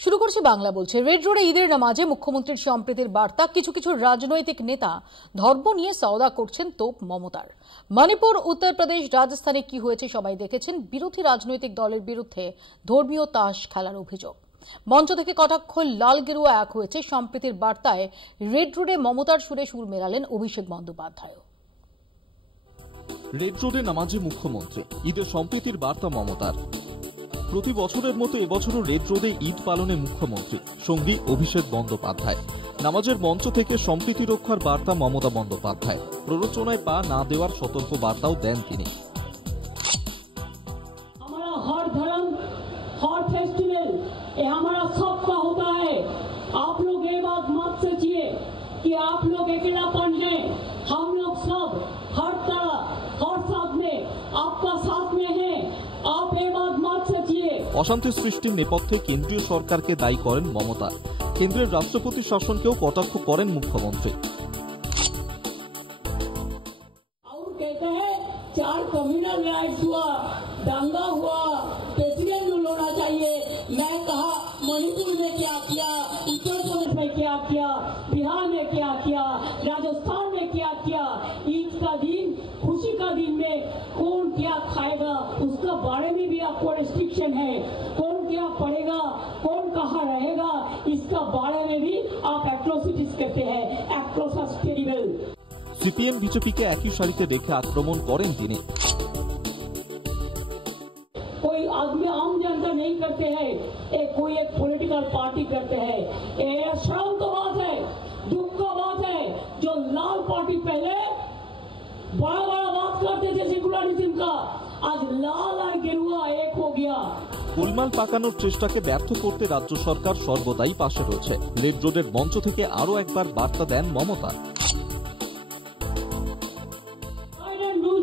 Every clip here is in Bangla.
শুরু করছি বাংলা বলছে। রেড রোডে ঈদের নামাজে মুখ্যমন্ত্রীর সম্প্রীতির বার্তা। কিছু কিছু রাজনৈতিক নেতা ধর্ম নিয়ে সওদা করছেন তোপ মমতার। মণিপুর, উত্তরপ্রদেশ, রাজস্থানে কি হয়েছে সবাই দেখেছেন। বিরোধী রাজনৈতিক দলের বিরুদ্ধে ধর্মীয় তাস খেলার অভিযোগ। মঞ্চ থেকে কটাক্ষ, লাল গেরুয়া এক হয়েছে সম্প্রীতির বার্তায়। রেড রোডে মমতার সুরে সুর মেলালেন অভিষেক বন্দ্যোপাধ্যায়। রেড রোডে নামাজে মুখ্যমন্ত্রী, ঈদের সম্প্রীতির বার্তা মমতার। প্রতি বছরের মতো এবছরও রেড রোডে ঈদ পালনে মুখ্যমন্ত্রী, সঙ্গী অভিষেক বন্দ্যোপাধ্যায়। নামাজের মঞ্চ থেকে সম্প্রীতি রক্ষার বার্তা মমতা বন্দ্যোপাধ্যায়। প্ররোচনায় পা না দেওয়ার সতর্ক বার্তাও দেন তিনি। हर धर्म, हर फेस्टिवल ये हमारा सबका होता है। आप लोग ये बात मत सोचिए कि आप लोग अकेलापन है। हम लोग सब हर तरह हर साथ में आपका साथ में है। आप ये बात मत सोचिए। অশান্তি সৃষ্টির নেপথ্যে কেন্দ্রীয় সরকারকে দায়ী করেন মমতা। কেন্দ্রের রাষ্ট্রপতি শাসনকেও কটাক্ষ করেন মুখ্যমন্ত্রী। और कहते हैं 4 कम्युनल राइट्स हुआ, दंगा हुआ, प्रेसिडेंट रूल होना चाहिए। मैं कहा मणिपुर में क्या किया, उत्तर प्रदेश में क्या किया, बिहार में क्या किया, राजस्थान में क्या किया। ईद का दिन, खुशी का दिन में कौन क्या खाएगा उसका बारे में भी आपको रिस्ट्रिक्शन है। कौन क्या पढ़ेगा, कौन कहाँ रहेगा, इसका बारे में भी आप एट्रोसिटीज करते हैं। Atrocities terrible. সিপিএম বিজেপিকে একই সারিতে রেখে আক্রমণ করেন তিনি। कोई आदमी आम जनता नहीं करते हैं, कोई एक पॉलिटिकल पार्टी करते हैं। ये शर्म तो बात है, दुख का बात है। जो लाल पार्टी पहले बड़ा बड़ा बात करते थे सेकुलरिज्म का, आज लाल और गेरुआ एक हो गया। গোলমাল পাকানোর চেষ্টাকে ব্যর্থ করতে রাজ্য সরকার সর্বদাই পাশে রয়েছে। রেড রোডের মঞ্চ থেকে আরও একবার বার্তা দেন মমতা।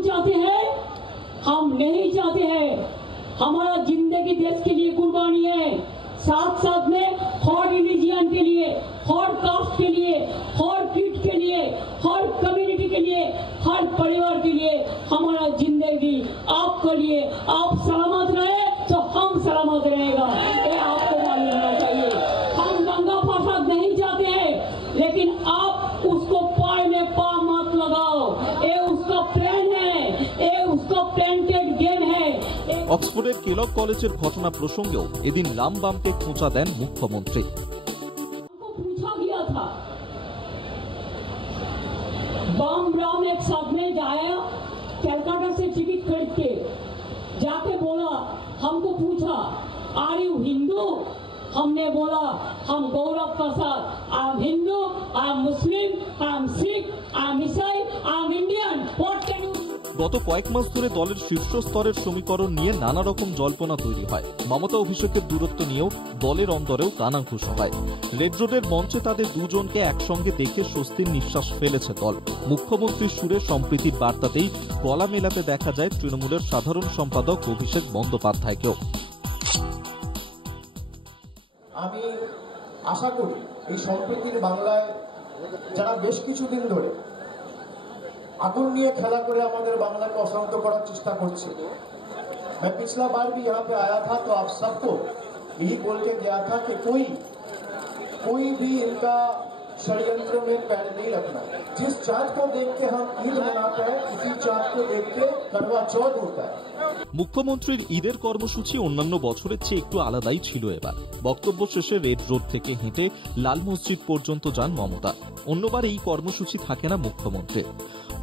चाहते हैं हम नहीं चाहते हैं। हमारा जिंदगी देश के लिए कुर्बानी है। साथ साथ में हर रिलीजियन के लिए, हर कास्ट के लिए, हर क्रीड के लिए, हर कम्युनिटी के लिए, हर परिवार के लिए हमारा जिंदगी आपके लिए। आप सलामत रहे तो हम सलामत रहेगा, ये आपको मालूम होना चाहिए। हम दंगा फसाद नहीं चाहते हैं, लेकिन आप उसको पाए में पा मत लगाओ। ये उसका प्लान है, ये उसका प्लांटेड गेम है। অক্সফোর্ডের কেলগ কলেজের ঘটনা প্রসঙ্গেও এদিন রামবামকে খোঁচা দেন মুখ্যমন্ত্রী। पूछा गया था, बाम राम एक साथ में जाया कलकत्ता से टिकट खरीद के, जाके बोला, हमको पूछा आर यू हिंदू। हमने बोला हम गौरव का साथ I am Hindu, I am Muslim, I am Sikh, I am Isai, I am Indian. What can you. গত কয়েক মাস ধরে দলের শীর্ষ স্তরের সমীকরণ নিয়ে নানা রকম জল্পনা তৈরি হয়। মমতা অভিষেকের দূরত্ব নিয়েও দলের অন্তরেও কানাঘুষো হয়। রেড রোডের মঞ্চে তাদের দুজনকে একসঙ্গে দেখে স্বস্তির নিঃশ্বাস ফেলেছে দল। মুখ্যমন্ত্রীর সুরে সম্প্রীতির বার্তাতেই গলা মেলাতে দেখা যায় তৃণমূলের সাধারণ সম্পাদক অভিষেক বন্দ্যোপাধ্যায়কেও। আমি আশা করি এই সম্প্রীতির বাংলায় যারা বেশ কিছুদিন ধরে আগুন নিয়ে খেলা করে আমাদের বাংলাকে অশান্ত করার চেষ্টা করছে। मैं पिछला बार भी यहाँ पे आया था तो आप सबको यही बोल के गया था कि कोई भी इनका षड्यंत्र में पैर नहीं रखना। जिस चाँद को देख के हम ईद मनाते हैं उसी चाँद को देख के करवा चौथ होता है। মুখ্যমন্ত্রীর ঈদের কর্মসূচি অন্যান্য বছরের চেয়ে একটু আলাদাই ছিল এবার। বক্তব্য শেষে রেড রোড থেকে হেঁটে লাল মসজিদ পর্যন্ত যান মমতা। অন্যবার এই কর্মসূচি থাকে না মুখ্যমন্ত্রীর।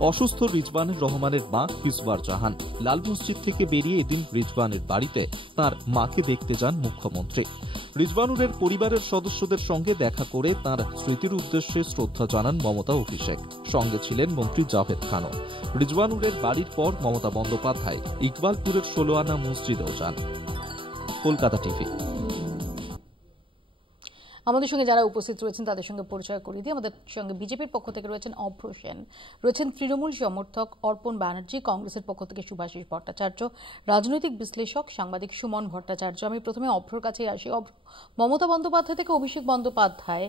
অসুস্থ রিজওয়ানুর রহমানের মা কিসবার জাহান। লাল মসজিদ থেকে বেরিয়ে এদিন রিজওয়ানের বাড়িতে তার মাকে দেখতে যান মুখ্যমন্ত্রী। রিজওয়ানুরের পরিবারের সদস্যদের সঙ্গে দেখা করে তার স্মৃতির উদ্দেশ্যে শ্রদ্ধা জানান মমতা অভিষেক। সঙ্গে ছিলেন মন্ত্রী জাভেদ খানও। রিজওয়ানুরের বাড়ির পর মমতা বন্দ্যোপাধ্যায় ইকবালপুরের 16 আনা মসজিদেও যান। কলকাতা টিভি। আমাদের সঙ্গে যারা উপস্থিত রয়েছেন তাদের সঙ্গে পরিচয় করিয়ে দিই। আমাদের সঙ্গে বিজেপির পক্ষ থেকে রয়েছেন অভ্র সেন, রয়েছেন তৃণমূল সমর্থক অর্পণ ব্যানার্জি, কংগ্রেসের পক্ষ থেকে শুভাশিস ভট্টাচার্য, রাজনৈতিক বিশ্লেষক সাংবাদিক সুমন ভট্টাচার্য। আমি প্রথমে অভ্রর কাছে আসি। মমতা বন্দ্যোপাধ্যায় থেকে অভিষেক বন্দ্যোপাধ্যায়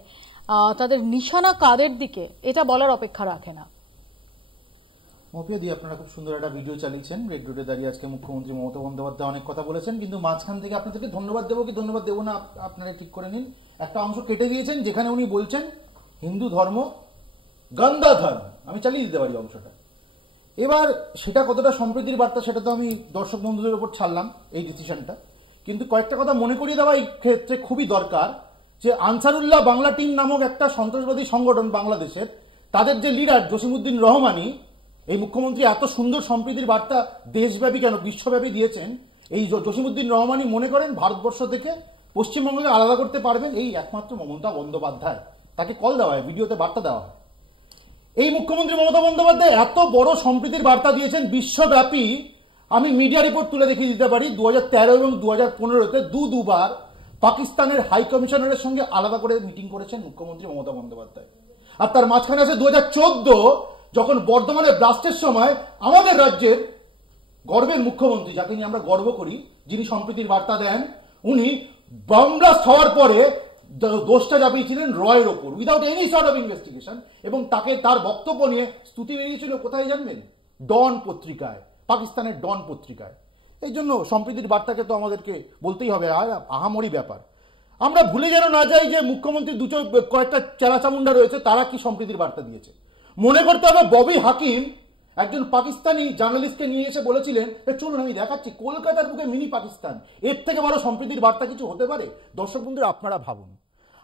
তাদের নিশানা কাদের দিকে এটা বলার অপেক্ষা রাখে না। মফিয়াদি, আপনারা খুব সুন্দর একটা ভিডিও চালিয়েছেন। রেড রোডে দাঁড়িয়ে আজকে মুখ্যমন্ত্রী মমতা বন্দ্যোপাধ্যায় অনেক কথা বলেছেন, কিন্তু মাঝখান থেকে আপনাদেরকে ধন্যবাদ দেবো কি ধন্যবাদ দেবো না আপনারা ঠিক করে নিন। একটা অংশ কেটে দিয়েছেন যেখানে উনি বলছেন হিন্দু ধর্ম গন্দা ধর্ম। আমি চালিয়ে দিতে পারি অংশটা। এবার সেটা কতটা সম্প্রীতির বার্তা সেটা তো আমি দর্শক বন্ধুদের উপর ছাড়লাম এই ডিসিশনটা, কিন্তু কয়েকটা কথা মনে করিয়ে দেওয়া এই ক্ষেত্রে খুবই দরকার যে আনসারুল্লাহ বাংলা টিম নামক একটা সন্ত্রাসবাদী সংগঠন বাংলাদেশের, তাদের যে লিডার জসিমউদ্দিন রহমানি, এই মুখ্যমন্ত্রী এত সুন্দর সম্প্রীতির বার্তা দেশব্যাপী কেন বিশ্বব্যাপী দিয়েছেন। এই জসিমউদ্দিন রহমানি মনে করেন ভারতবর্ষ থেকে পশ্চিমবঙ্গকে আলাদা করতে পারবেন এই একমাত্র মমতা বন্দ্যোপাধ্যায়। তাকে কল দেওয়া হয়, ভিডিওতে বার্তা দেওয়া হয়। এই মুখ্যমন্ত্রী মমতা বন্দ্যোপাধ্যায় এত বড় সম্প্রীতির বার্তা দিয়েছেন বিশ্বব্যাপী। আমি মিডিয়া রিপোর্ট তুলে দেখিয়ে দিতে পারি 2013 এবং 2015-তে দুবার পাকিস্তানের হাই কমিশনারের সঙ্গে আলাদা করে মিটিং করেছেন মুখ্যমন্ত্রী মমতা বন্দ্যোপাধ্যায়। আর তার মাঝখানে আছে 2014, যখন বর্ধমানে ব্লাস্টের সময় আমাদের রাজ্যের গর্বের মুখ্যমন্ত্রী, যাকে নিয়ে আমরা গর্ব করি, যিনি সম্প্রীতির বার্তা দেন, উনি বম ব্লাস্ট হওয়ার পরে দোষটা চাপিয়েছিলেন রয়ের ওপর without any sort of investigation, এবং তাকে তার বক্তব্য নিয়ে স্তুতি বেরিয়েছিল কোথায় জানবেন? ডন পত্রিকায়, পাকিস্তানের ডন পত্রিকায়। এই জন্য সম্প্রীতির বার্তাকে তো আমাদেরকে বলতেই হবে, আর আহামরি ব্যাপার। আমরা ভুলে যেন না যাই যে মুখ্যমন্ত্রী কয়েকটা চেলাচামুন্ডা রয়েছে, তারা কি সম্প্রীতির বার্তা দিয়েছে। মনে করতে হবে ববি হাকিম একজন পাকিস্তানি জার্নালিস্টকে নিয়ে এসে বলেছিলেন, চলুন আমি দেখাচ্ছি কলকাতার বুকে মিনি পাকিস্তান, এর থেকে বড় সম্প্রীতির বার্তা কিছু হতে পারে? দর্শক বন্ধুরা, আপনারা ভাবুন।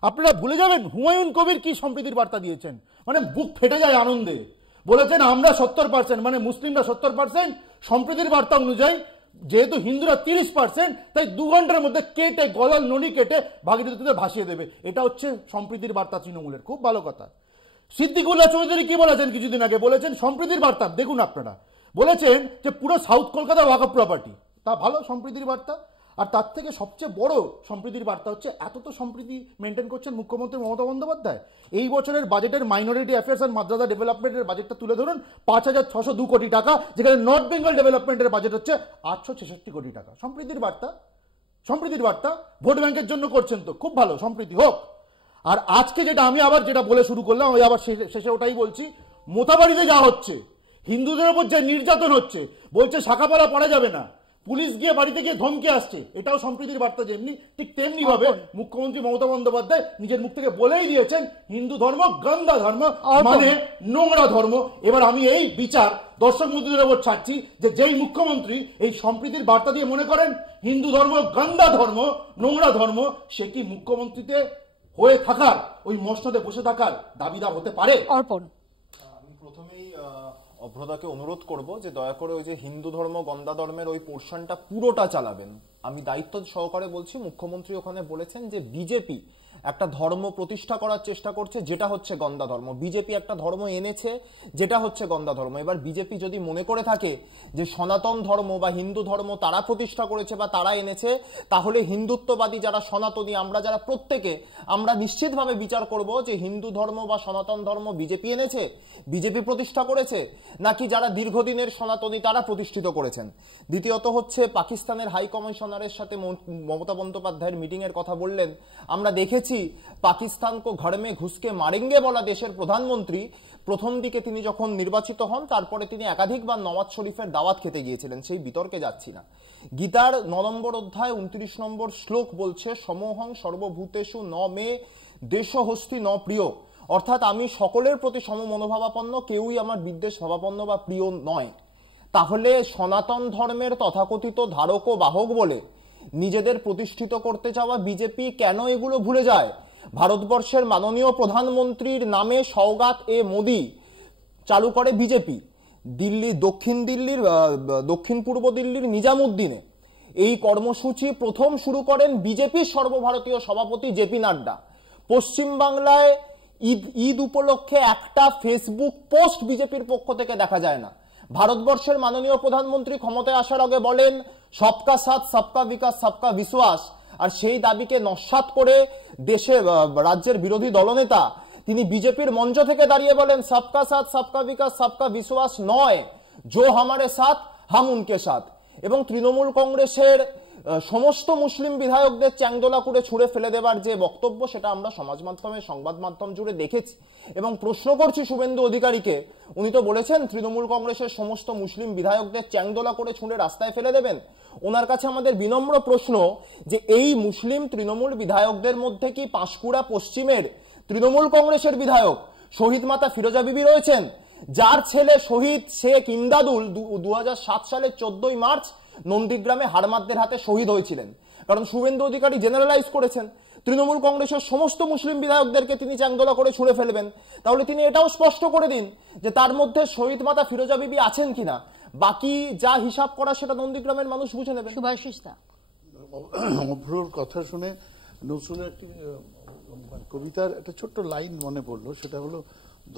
আপনারা ভুলে যাবেন হুমায়ুন কবির কি সম্প্রীতির বার্তা দিয়েছেন, মানে বুক ফেটে যায় আনন্দে। বলেছেন আমরা 70%, মানে মুসলিমরা 70%, সম্প্রীতির বার্তা অনুযায়ী যেহেতু হিন্দুরা 30%, তাই 2 ঘন্টার মধ্যে কেটে গলার নড়ি কেটে ভাগীরথীতে ভাসিয়ে দেবে। এটা হচ্ছে সম্প্রীতির বার্তা তৃণমূলের। খুব ভালো কথা। সিদ্দিকুল্লাহ চৌধুরী কি বলেছেন কিছুদিন আগে? বলেছেন সম্প্রীতির বার্তা, দেখুন আপনারা, বলেছেন যে পুরো সাউথ কলকাতা ওয়াকফ প্রপার্টি, তা ভালো সম্প্রীতির বার্তা। আর তার থেকে সবচেয়ে বড় সম্প্রীতির বার্তা হচ্ছে এত তো সম্প্রীতি মেনটেন করছেন মুখ্যমন্ত্রী মমতা বন্দ্যোপাধ্যায়। এই বছরের বাজেটের মাইনরিটি অ্যাফেয়ার্স অ্যান্ড মাদ্রাসা ডেভেলপমেন্টের বাজেটটা তুলে ধরুন, 5602 কোটি টাকা, যেখানে নর্থ বেঙ্গল ডেভেলপমেন্টের বাজেট হচ্ছে 866 কোটি টাকা। সম্প্রীতির বার্তা, সম্প্রীতির বার্তা। ভোট ব্যাংকের জন্য করছেন তো, খুব ভালো, সম্প্রীতি হোক। আর আজকে যেটা আমি আবার যেটা বলে শুরু করলাম, আমি আবার শেষে ওটাই বলছি, মোথাবাড়িতে যা হচ্ছে, হিন্দুদের উপর যে নির্যাতন হচ্ছে, বলছে শাখাপালা পড়া যাবে না, পুলিশ গিয়ে বাড়িতে গিয়ে ধমকে আসছে, এটাও সম্প্রীতির বার্তা। যেমনি ঠিক তেমনি ভাবে মুখ্যমন্ত্রী মমতা বন্দ্যোপাধ্যায় নিজের মুখ থেকে বলেই দিয়েছেন হিন্দু ধর্ম গন্দা ধর্ম, মানে নোংরা ধর্ম। এবার আমি এই বিচার দর্শক বন্ধুদের উপর ছাড়ছি যে যেই মুখ্যমন্ত্রী এই সম্প্রীতির বার্তা দিয়ে মনে করেন হিন্দু ধর্ম গন্দা ধর্ম, নোংরা ধর্ম, সে কি মুখ্যমন্ত্রীতে হয়ে থাকার, ওই মসনদে বসে থাকার দাবিদার হতে পারে? অর্পণ, আমি প্রথমেই অভ্রদাকে অনুরোধ করব যে দয়া করে ওই যে হিন্দু ধর্ম গন্দা ধর্মের ওই পোর্শনটা পুরোটা চালাবেন। আমি দায়িত্ব সহকারে বলছি, মুখ্যমন্ত্রী ওখানে বলেছেন যে বিজেপি একটা ধর্ম প্রতিষ্ঠা করার চেষ্টা করছে, যেটা হচ্ছে গন্দা ধর্ম। বিজেপি একটা ধর্ম এনেছে যেটা হচ্ছে গন্দা ধর্ম। এবার বিজেপি যদি মনে করে থাকে যে সনাতন ধর্ম বা হিন্দু ধর্ম তারা প্রতিষ্ঠা করেছে বা তারা এনেছে, তাহলে হিন্দুত্ববাদী যারা সনাতনী আমরা যারা প্রত্যেকে আমরা নিশ্চিতভাবে বিচার করব যে হিন্দু ধর্ম বা সনাতন ধর্ম বিজেপি এনেছে, বিজেপি প্রতিষ্ঠা করেছে, নাকি যারা দীর্ঘদিনের সনাতনী তারা প্রতিষ্ঠিত করেছেন। দ্বিতীয়ত হচ্ছে পাকিস্তানের হাই কমিশনারের সাথে মমতা বন্দ্যোপাধ্যায়ের মিটিং এর কথা বললেন। আমরা দেখেছি পাকিস্তান কো ঘর মে ঘুসকে মারেঙ্গে বলা দেশের প্রধানমন্ত্রী প্রথম দিকে তিনি যখন নির্বাচিত হন, তারপরে তিনি একাধিকবার নওয়াজ শরীফের দাওয়াত খেতে গিয়েছিলেন। সেই বিতর্কে যাচ্ছি না। গীতার 9 নম্বর অধ্যায় 29 নম্বর শ্লোক বলছে সমোহং সর্বভূতেষু ন মে দেশহস্তি ন প্রিয়, অর্থাৎ আমি সকলের প্রতি সম মনোভাবাপন্ন, কেউই আমার বিদ্বেষ ভাবাপন্ন বা প্রিয় নয়। তাহলে সনাতন ধর্মের তথাকথিত ধারক ও বাহক বলে নিজেদের প্রতিষ্ঠিত করতে চাওয়া বিজেপি কেন এগুলো ভুলে যায়? ভারতবর্ষের মাননীয় প্রধানমন্ত্রীর নামে সওগাত এ মোদি চালু করে বিজেপি দিল্লি, দক্ষিণ পূর্ব দিল্লির নিজামুদ্দিনে। এই কর্মসূচি প্রথম শুরু করেন বিজেপির সর্বভারতীয় সভাপতি জেপি নাড্ডা। পশ্চিমবাংলায় ঈদ উপলক্ষে একটা ফেসবুক পোস্ট বিজেপির পক্ষ থেকে দেখা যায় না। ভারতবর্ষের মাননীয় প্রধানমন্ত্রী ক্ষমতায় আসার আগে বলেন সবকা সাথ সবকা বিকাশ সবকা বিশ্বাস, আর সেই দাবিকে নস্যাৎ করে দেশের রাজ্যের বিরোধী দলনেতা তিনি বিজেপির মঞ্চ থেকে দাঁড়িয়ে বলেন সবকা সাথ সবকা বিকাশ সবকা বিশ্বাস নয়, জো হামারে সাথ হাম উনকে সাথ। এবং তৃণমূল কংগ্রেসের সমস্ত মুসলিম বিধায়কদের চ্যাংদোলা করে ছুঁড়ে ফেলে দেবার যে বক্তব্য, সেটা আমরা সমাজ মাধ্যমে, সংবাদ মাধ্যম জুড়ে দেখেছি। এবং প্রশ্ন করছি শুভেন্দু অধিকারীকে, উনি তো বলেছেন তৃণমূল কংগ্রেসের সমস্ত মুসলিম বিধায়কদের চ্যাংদোলা করে ছুঁড়ে রাস্তায় ফেলে দেবেন। ওনার কাছে আমাদের বিনম্র প্রশ্ন যে এই মুসলিম তৃণমূল বিধায়কদের মধ্যে কি পাঁশকুড়া পশ্চিমের তৃণমূল কংগ্রেসের বিধায়ক শহীদ মাতা ফিরোজা বিবি রয়েছেন, যার ছেলে শহীদ শেখ ইমদাদুল 2007 সালের 14ই মার্চ নন্দীগ্রামে হাড়মাতদের হাতে শহীদ হয়েছিলেন? কারণ শুভেন্দু অধিকারী জেনারেলাইজ করেছেন তৃণমূল কংগ্রেসের সমস্ত মুসলিম বিধায়কদেরকে তিনি চ্যাংদোলা করে ছুঁড়ে ফেলবেন। তাহলে তিনি এটাও স্পষ্ট করে দিন যে তার মধ্যে শহীদ মাতা ফিরোজা বিবি আছেন কিনা। বাকি যা হিসাব করা সেটা নন্দীগ্রামের মানুষ বুঝে নেবেন। শুভাশিস দা, অভ্রর কথা শুনে নজরুলের একটি কবিতার একটা ছোট্ট লাইন মনে পড়লো, সেটা হলো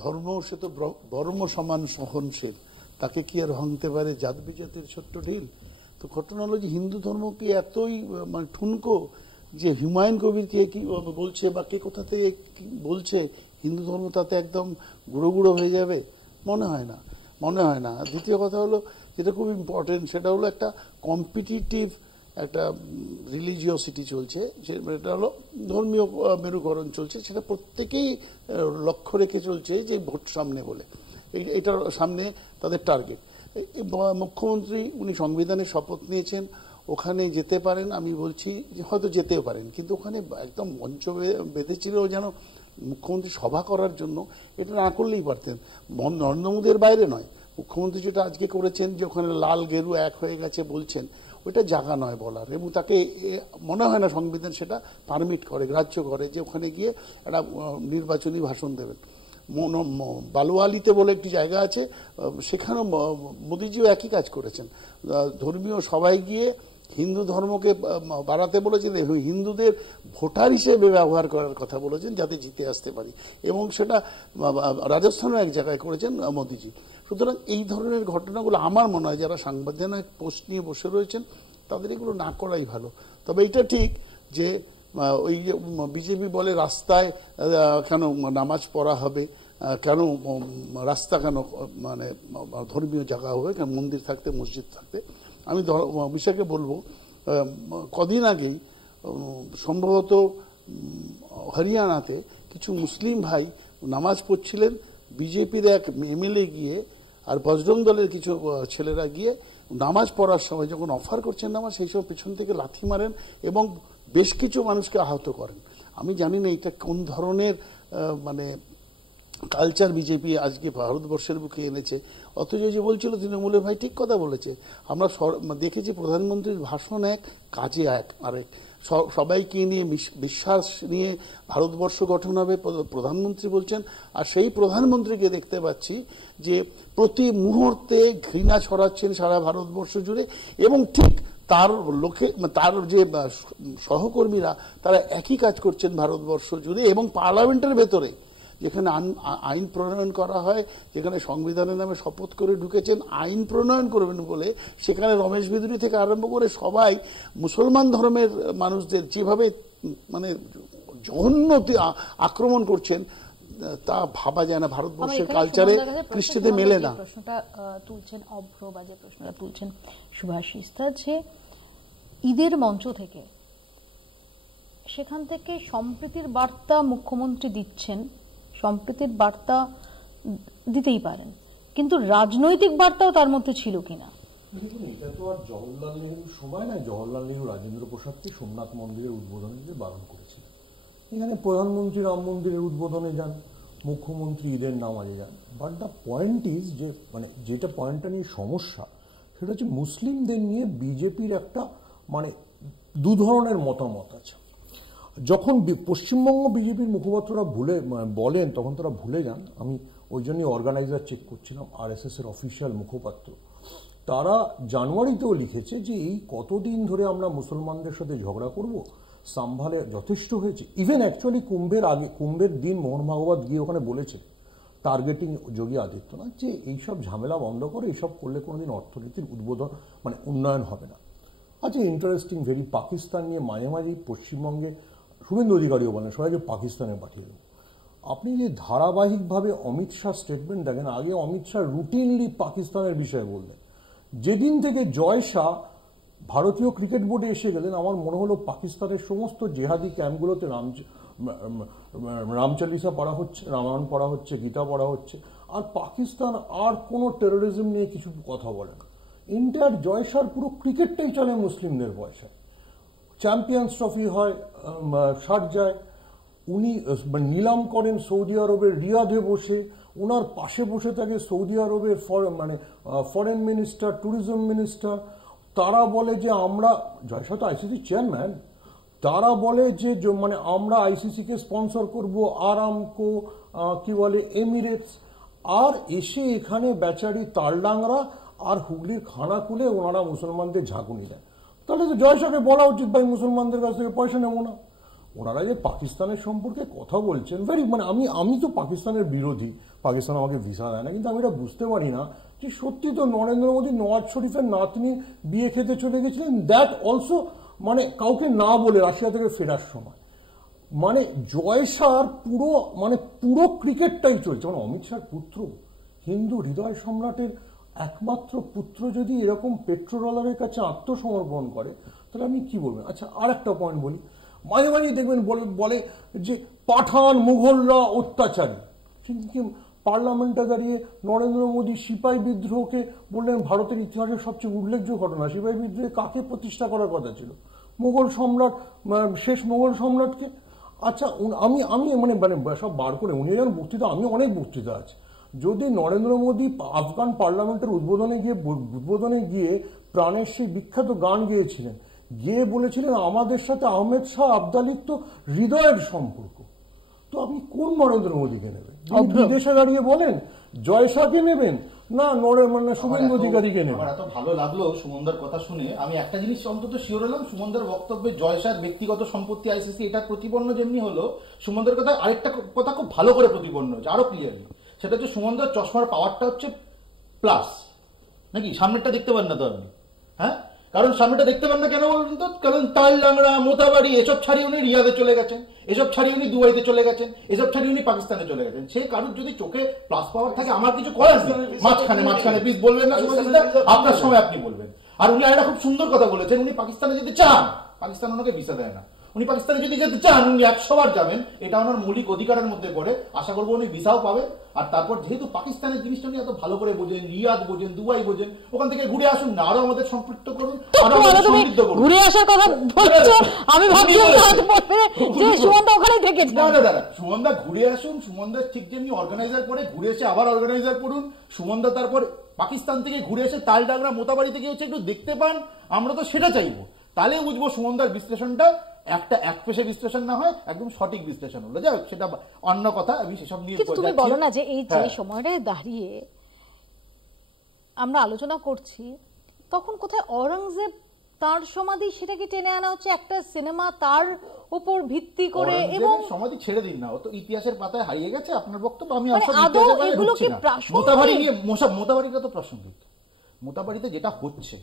ধর্ম সে তো বর্ম সমান সহনশীল, তাকে কি আর ভাঙতে পারে জাত বিজাতির ছোট্ট ঢিল। তো ঘটনা হলো যে হিন্দু ধর্ম কি এতই মানে ঠুনকো যে হুমায়ুন কবির কে কি বলছে বা কে কোথা থেকে বলছে হিন্দু ধর্ম তাতে একদম গুঁড়ো গুঁড়ো হয়ে যাবে? মনে হয় না, মনে হয় না। দ্বিতীয় কথা হলো যেটা খুব ইম্পর্টেন্ট, সেটা হলো একটা কম্পিটিটিভ একটা রিলিজিওসিটি চলছে, এটা হলো ধর্মীয় মেরুকরণ চলছে, সেটা প্রত্যেকেই লক্ষ্য রেখে চলছে যে ভোট সামনে বলে এটার সামনে তাদের টার্গেট। মুখ্যমন্ত্রী উনি সংবিধানের শপথ নিয়েছেন, ওখানে যেতে পারেন, আমি বলছি যে হয়তো যেতেও পারেন, কিন্তু ওখানে একদম মঞ্চ বেঁধেছিল যেন মুখ্যমন্ত্রী সভা করার জন্য, এটা না করলেই পারতেন। নরেন্দ্র মোদীর বাইরে নয়, মুখ্যমন্ত্রী যেটা আজকে করেছেন যে ওখানে লাল গেরু এক হয়ে গেছে বলছেন, ওইটা জায়গা নয় বলার, এবং তাকে মনে হয় না সংবিধান সেটা পারমিট করে, গ্রাহ্য করে যে ওখানে গিয়ে একটা নির্বাচনী ভাষণ দেবেন। বালুয়ালিতে বলে একটি জায়গা আছে, সেখানেও মোদিজিও একই কাজ করেছেন, ধর্মীয় সবাই গিয়ে হিন্দু ধর্মকে বাড়াতে বলেছেন, হিন্দুদের ভোটার হিসেবে ব্যবহার করার কথা বলেছেন যাতে জিতে আসতে পারি, এবং সেটা রাজস্থানেও এক জায়গায় করেছেন মোদিজি। সুতরাং এই ধরনের ঘটনাগুলো আমার মনে হয় যারা সাংবিধানিক পোস্ট নিয়ে বসে রয়েছেন তাদের এগুলো না করাই ভালো। তবে এটা ঠিক যে ওই যে বিজেপি বলে রাস্তায় কেন নামাজ পড়া হবে, কেন রাস্তা কেন মানে ধর্মীয় জায়গা হবে, কেন মন্দির থাকতে মসজিদ থাকতে। আমি বিষয়কে বলবো, কদিন আগেই সম্ভবত হরিয়ানাতে কিছু মুসলিম ভাই নামাজ পড়ছিলেন, বিজেপির এক এমএলএ গিয়ে আর বজরং দলের কিছু ছেলেরা গিয়ে নামাজ পড়ার সময় যখন অফার করছেন নামাজ, সেই সময় পেছন থেকে লাথি মারেন এবং বেশ কিছু মানুষকে আহত করেন। আমি জানি না এটা কোন ধরনের মানে কালচার বিজেপি আজকে ভারতবর্ষের বুকে এনেছে। অথচ যে বলছিল তৃণমূলের ভাই ঠিক কথা বলেছে, আমরা দেখেছি প্রধানমন্ত্রীর ভাষণ এক, কাজে এক আরেক, সবাইকে নিয়ে বিশ্বাস নিয়ে ভারতবর্ষ গঠন হবে প্রধানমন্ত্রী বলছেন, আর সেই প্রধানমন্ত্রীকে দেখতে পাচ্ছি যে প্রতি মুহূর্তে ঘৃণা ছড়াচ্ছেন সারা ভারতবর্ষ জুড়ে, এবং ঠিক তার তার যে সহকর্মীরা তারা একই কাজ করছেন ভারতবর্ষ জুড়ে, এবং পার্লামেন্টের ভেতরে যেখানে আইন প্রণয়ন করা হয়, যেখানে সংবিধানের নামে শপথ করে ঢুকেছেন আইন প্রণয়ন করবেন বলে, সেখানে রমেশ বিদুরি থেকে আরম্ভ করে সবাই মুসলমান ধর্মের মানুষদের যেভাবে মানে জঘন্য আক্রমণ করছেন তা ভাবা যায় না, ভারতবর্ষের কালচারে কৃষ্টিতে মেলে না। প্রশ্নটা তুলছেন অভ্র বা যে প্রশ্নটা তুলছেন শুভাশিস দা, যে ঈদের মঞ্চ থেকে সেখান থেকে সম্প্রীতির বার্তা মুখ্যমন্ত্রী দিচ্ছেন, সম্প্রীতির বার্তা দিতেই পারেন, কিন্তু রাজনৈতিক বার্তাও তার মধ্যে ছিল কিনা? দেখুন, এটা তো আর জওহরলাল নেহরুর সময় নয়। জওহরলাল নেহরু রাজেন্দ্র প্রসাদকে সোমনাথ মন্দিরের উদ্বোধনে দিতে বারণ করেছিলেন। এখানে প্রধানমন্ত্রী রাম মন্দিরের উদ্বোধনে যান, মুখ্যমন্ত্রী ঈদের নামাজে যান। বাট দ্য পয়েন্ট ইজ যে মানে যেটা পয়েন্টটা নিয়ে সমস্যা সেটা হচ্ছে মুসলিমদের নিয়ে বিজেপির একটা মানে দু ধরনের মতামত আছে। যখন পশ্চিমবঙ্গ বিজেপির মুখপাত্ররা বলেন তখন তারা ভুলে যান। আমি ওই জন্যই অর্গানাইজার চেক করছিলাম, আরএসএস এর অফিসিয়াল মুখপাত্র, তারা জানুয়ারিতেও লিখেছে যে এই কতদিন ধরে আমরা মুসলমানদের সাথে ঝগড়া করব, সাম্ভালে যথেষ্ট হয়েছে। ইভেন অ্যাকচুয়ালি কুম্ভের দিন মোহন ভাগবত গিয়ে ওখানে বলেছে টার্গেটিং যোগী আদিত্যনাথ যে এইসব ঝামেলা বন্ধ করে, এইসব করলে কোনোদিন অর্থনীতির উদ্বোধন মানে উন্নয়ন হবে না। আচ্ছা, ইন্টারেস্টিং ভেরি, পাকিস্তান নিয়ে মাঝে মাঝেই পশ্চিমবঙ্গে শুভেন্দু অধিকারীও বলেন সবাই যে পাকিস্তানে পাঠিয়ে দেব। আপনি যে ধারাবাহিকভাবে অমিত শাহ স্টেটমেন্ট দেখেন, আগে অমিত শাহ রুটিনলি পাকিস্তানের বিষয়ে বললেন, যেদিন থেকে জয় শাহ ভারতীয় ক্রিকেট বোর্ডে এসে গেলেন, আমার মনে হলো পাকিস্তানের সমস্ত জেহাদি ক্যাম্পগুলোতে রামচালিসা পড়া হচ্ছে, রামায়ণ পড়া হচ্ছে, গীতা পড়া হচ্ছে, আর পাকিস্তান আর কোনো টেরোরিজম নিয়ে কিছু কথা বলে না। ইন্ডিয়ার জয়সার পুরো ক্রিকেটটাই চলে মুসলিমদের পয়সায়। চ্যাম্পিয়ন্স ট্রফি হয় শারজায়, উনি নিলাম করেন সৌদি আরবের রিয়াদে বসে, ওনার পাশে বসে থাকে সৌদি আরবের ফরেন মিনিস্টার, ট্যুরিজম মিনিস্টার। তারা বলে যে আমরা, জয়শা তো আইসিসি চেয়ারম্যান, তারা বলে যে মানে আমরা আইসিসিকে স্পন্সর করব, আরামকো, কি বলে এমিরেটস, আর এসে এখানে বেচারি তালডাংরা আর হুগলির খানাকুলে ওনারা মুসলমানদের ঝাঁকুনি দেয়। তাহলে তো জয়শাকে বলা উচিত ভাই মুসলমানদের কাছ থেকে পয়সা নেবো না। ওনারা যে পাকিস্তানের সম্পর্কে কথা বলছেন মানে আমি তো পাকিস্তানের বিরোধী, পাকিস্তান আমাকে ভিসা দেয় না, কিন্তু আমি এটা বুঝতে পারি না যে সত্যি তো নরেন্দ্র মোদী নওয়াজ শরীফের নাতনি বিয়ে খেতে চলে গেছিলেন, দ্যাট অলসো মানে কাউকে না বলে রাশিয়া থেকে ফেরার সময়। মানে জয়শার পুরো ক্রিকেটটাই চলছে। মানে অমিত শাহর পুত্র, হিন্দু হৃদয় সম্রাটের একমাত্র পুত্র যদি এরকম পেট্রোডলারের কাছে আত্মসমর্পণ করে, তাহলে আমি কি বলবেন। আচ্ছা, আর একটা পয়েন্ট বলি, মাঝে মাঝে দেখবেন বলে যে পাঠান মুঘলরা অত্যাচারী, কিন্তু পার্লামেন্টে দাঁড়িয়ে নরেন্দ্র মোদী সিপাহী বিদ্রোহকে বললেন ভারতের ইতিহাসের সবচেয়ে উল্লেখযোগ্য ঘটনা। সিপাহী বিদ্রোহে কাকে প্রতিষ্ঠা করার কথা ছিল? মুঘল সম্রাট, শেষ মুঘল সম্রাটকে। আচ্ছা, আমি মানে সব বার করে উনি যেন বক্তৃতা, আমি অনেক বক্তৃতা আছে। যদি নরেন্দ্র মোদী আফগান পার্লামেন্টের উদ্বোধনে গিয়ে প্রাণের সেই বিখ্যাত গান গেয়েছিলেন, গিয়ে বলেছিলেন আমাদের সাথে আহমেদ শাহ আবদালির তো হৃদয়ের সম্পর্ক, তো আপনি কোন নরেন্দ্র মোদীকে নেবেন? বিদেশে দাঁড়িয়ে বলেন জয়শাহকে নেবেন না শুভেন্দু অধিকারীকে নেবেন? আমার এত ভালো লাগলো সুমনদার কথা শুনে। আমি একটা জিনিস অন্তত শিওর হলাম, সুমনদার বক্তব্যে জয়শাহর ব্যক্তিগত সম্পত্তি আইসিসি এটা প্রতিপন্ন যেমনি হলো, সুমনদার কথা আরেকটা কথা খুব ভালো করে প্রতিপন্ন হচ্ছে আরো ক্লিয়ারলি। সেটা হচ্ছে সুমনদার চশমার পাওয়ারটা হচ্ছে প্লাস, নাকি? সামনেরটা দেখতে পান না তো আপনি, হ্যাঁ? কারণ সামনেটা দেখতে পান না কেন বলুন তো? কারণ তালডাংরা, মোতাবাড়ি এসব ছাড়িয়ে উনি রিয়াদে চলে গেছেন, এসব ছাড়িয়ে উনি দুবাইতে চলে গেছেন, এসব ছাড়িয়ে উনি পাকিস্তানে চলে গেছেন। সেই কারোর যদি চোখে প্লাস পাওয়ার থাকে, আমার কিছু করার নেই। মাঝখানে প্লিজ বলবেন না, আপনার সময় আপনি বলবেন। আর উনি একটা খুব সুন্দর কথা বলেছেন, উনি পাকিস্তানে যেতে চান, পাকিস্তান ওনাকে ভিসা দেয় না। উনি পাকিস্তানে যদি যেতে চান উনি 100 বার যাবেন, এটা ওনার মৌলিক অধিকারের মধ্যে পড়ে। আশা করবো উনি ভিসাও পাবেন। আর তারপর যেহেতু পাকিস্তানের জিনিসটা উনি এত ভালো করে বোঝেন, রিয়াদ বোঝেন, দুবাই বোঝেন, ওখান থেকে ঘুরে আসুন না, আরো আমাদের সম্পৃক্ত করুন, আরো আমাদের সমৃদ্ধ করুন। ঘুরে আসার কথা বলছো, আমি ভাবছিলাম যে সুমনদা ওখানে থেকেছে। না দাদা, সুমনদা ঘুরে আসুন। সুমনদা ঠিক যেমনি অর্গানাইজার করে ঘুরে এসে আবার অর্গানাইজার করুন। সুমনদা তারপর পাকিস্তান থেকে ঘুরে এসে তালডাংরা, মোতাবাড়ি থেকে হচ্ছে একটু দেখতে পান, আমরা তো সেটা চাইবো। তাহলে বুঝবো সুমনদার বিশ্লেষণটা একটা একপেশে বিশ্লেষণ না হয় একদম সঠিক বিশ্লেষণ হলো। যাই হোক, সেটা অন্য কথা, আমি সেসব নিয়ে। কিন্তু তুমি বলো না যে এই যে সময়টায় দাঁড়িয়ে আমরা আলোচনা করছি, তখন কোথায় অরঙ্গজেব তার সমাধি সেটাকে টেনে আনা হচ্ছে একটা সিনেমা তার উপর ভিত্তি করে, এবং সমাধি ছেড়ে দিন না, ও তো ইতিহাসের পাতায় হারিয়ে গেছে। আপনার বক্তব্য আমি মোতাবাড়িটা তো প্রাসঙ্গিক। মোতাবাড়িতে যেটা হচ্ছে,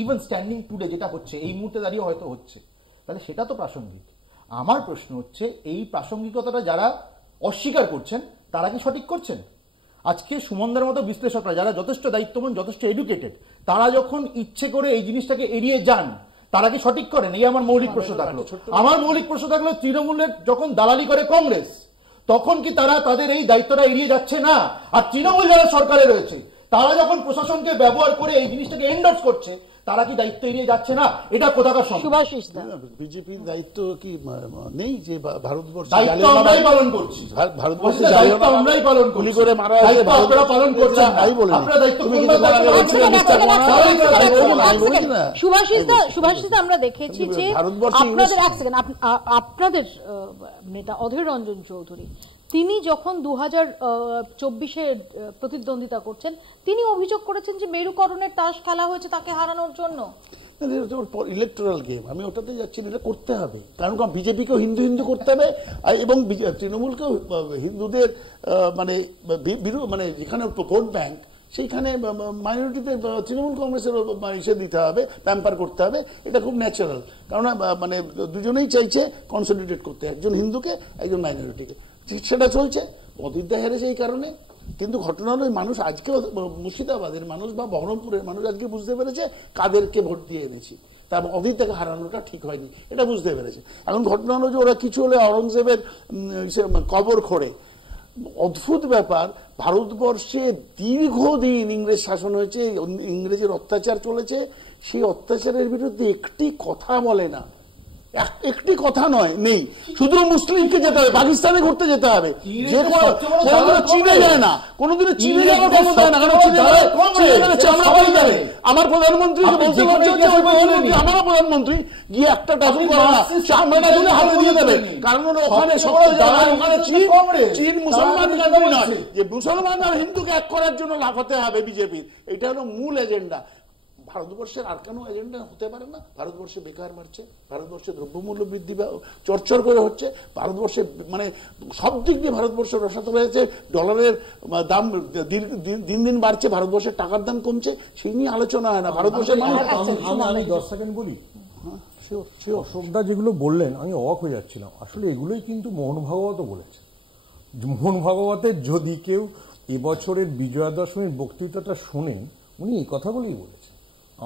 ইভেন স্ট্যান্ডিং টুডে যেটা হচ্ছে, এই মুহূর্তে দাঁড়িয়ে হয়তো হচ্ছে, তাহলে সেটা তো প্রাসঙ্গিক। আমার প্রশ্ন হচ্ছে, এই প্রাসঙ্গিকতাটা যারা অস্বীকার করছেন তারা কি সঠিক করছেন? আজকে সুমনদার মতো বিশ্লেষকরা যারা যথেষ্ট দায়িত্ববান, যথেষ্ট এডুকেটেড, তারা যখন ইচ্ছে করে এই জিনিসটাকে এড়িয়ে যান, তারা কি সঠিক করেন? এই আমার মৌলিক প্রশ্ন থাকলো। আমার মৌলিক প্রশ্ন থাকলো, তৃণমূলের যখন দালালি করে কংগ্রেস, তখন কি তারা তাদের এই দায়িত্বটা এড়িয়ে যাচ্ছে না? আর তৃণমূল যারা সরকারে রয়েছে, তারা যখন প্রশাসনকে ব্যবহার করে এই জিনিসটাকে এন্ডোর্স করছে, তারা কি দায়িত্ব এড়িয়ে যাচ্ছে না? এটা কোথাকার সম্ভব? বিজেপির দায়িত্ব কি নেই যে ভারতবর্ষে দায়িত্ব আমরাই পালন করছি, ভারতবর্ষে দায়িত্ব আমরাই পালন করছি, করে মারা হয়েছে, আপনারা পালন করছেন। তাই বলেন আপনারা দায়িত্ব সুভাষিস, আমরা দেখেছি যে আপনাদের নেতা অধীর রঞ্জন চৌধুরী, তিনি যখন 2024-এ প্রতিদ্বন্দ্বিতা করছেন, তিনি অভিযোগ করেছেন যে মেরুকরণের তাস খেলা হয়েছে তাকে হারানোর জন্য। ইলেকট্রাল গেম, আমি ওটাতে যাচ্ছি, এটা করতে হবে। কারণ বিজেপিকেও হিন্দু হিন্দু করতে হবে, এবং তৃণমূলকেও হিন্দুদের মানে যেখানে ভোট ব্যাংক, সেইখানে মাইনরিটিতে তৃণমূল কংগ্রেসের ইসে দিতে হবে, প্যাম্পার করতে হবে। এটা খুব ন্যাচারাল, কারণ মানে দুজনেই চাইছে কনসলিডেট করতে, একজন হিন্দুকে একজন মাইনরিটিকে। সেটা চলছে। অযোধ্যা হেরেছে এই কারণে, কিন্তু ঘটনা হলো মানুষ আজকে মুর্শিদাবাদের মানুষ বা বহরমপুরের মানুষ আজকে বুঝতে পেরেছে কাদেরকে ভোট দিয়ে এনেছি, তার অতীত থেকে হারানোটা ঠিক হয়নি, এটা বুঝতে পেরেছে। এখন ঘটনা হলো যে ওরা কিছু হলে অরঙ্গজেবের কবর খোঁড়ে। অদ্ভুত ব্যাপার, ভারতবর্ষে দীর্ঘদিন ইংরেজ শাসন হয়েছে, ইংরেজের অত্যাচার চলেছে, সেই অত্যাচারের বিরুদ্ধে একটি কথা বলে না, একটি কথা নয় নেই। শুধু মুসলিমকে যেতে হবে, পাকিস্তানে ঘুরতে যেতে হবে, যে কোনোদিনও চীনে যায় না, কোনোদিনও চীনে যাওয়ার ক্ষমতা হয় না, কারণ চীনে গেলে চামড়া পাই যাবে। আমার প্রধানমন্ত্রী বলতে বলছে আমারও প্রধানমন্ত্রী গিয়ে একটা টাকা করে না, চামড়াটা তুলে হাতে দিয়ে দেবে, কারণ ওখানে ওখানে চীন মুসলমান কান্ট্রি নয়, যে মুসলমান আর হিন্দুকে এক করার জন্য লাফাতে হবে বিজেপির, এটা হলো মূল এজেন্ডা। ভারতবর্ষের আর কোনো এজেন্ডা হতে পারে না। ভারতবর্ষে বেকার বাড়ছে, ভারতবর্ষে দ্রব্যমূল্য বৃদ্ধি চরচর করে হচ্ছে, ভারতবর্ষে মানে সব দিক দিয়ে ভারতবর্ষ রসাতল হয়েছে, ডলারের দাম দিন দিন বাড়ছে, ভারতবর্ষের টাকার দাম কমছে, সেই নিয়ে আলোচনা হয় না। ভারতবর্ষের মানুষ আমি 10 সেকেন্ড বলি, অশোকদা যেগুলো বললেন আমি অবাক হয়ে যাচ্ছিলাম। আসলে এগুলোই কিন্তু মোহন ভাগবত বলেছে। মোহন ভাগবতের যদি কেউ এবছরের বিজয়া দশমীর বক্তৃতাটা শোনেন, উনি এই কথাগুলোই বলেছেন।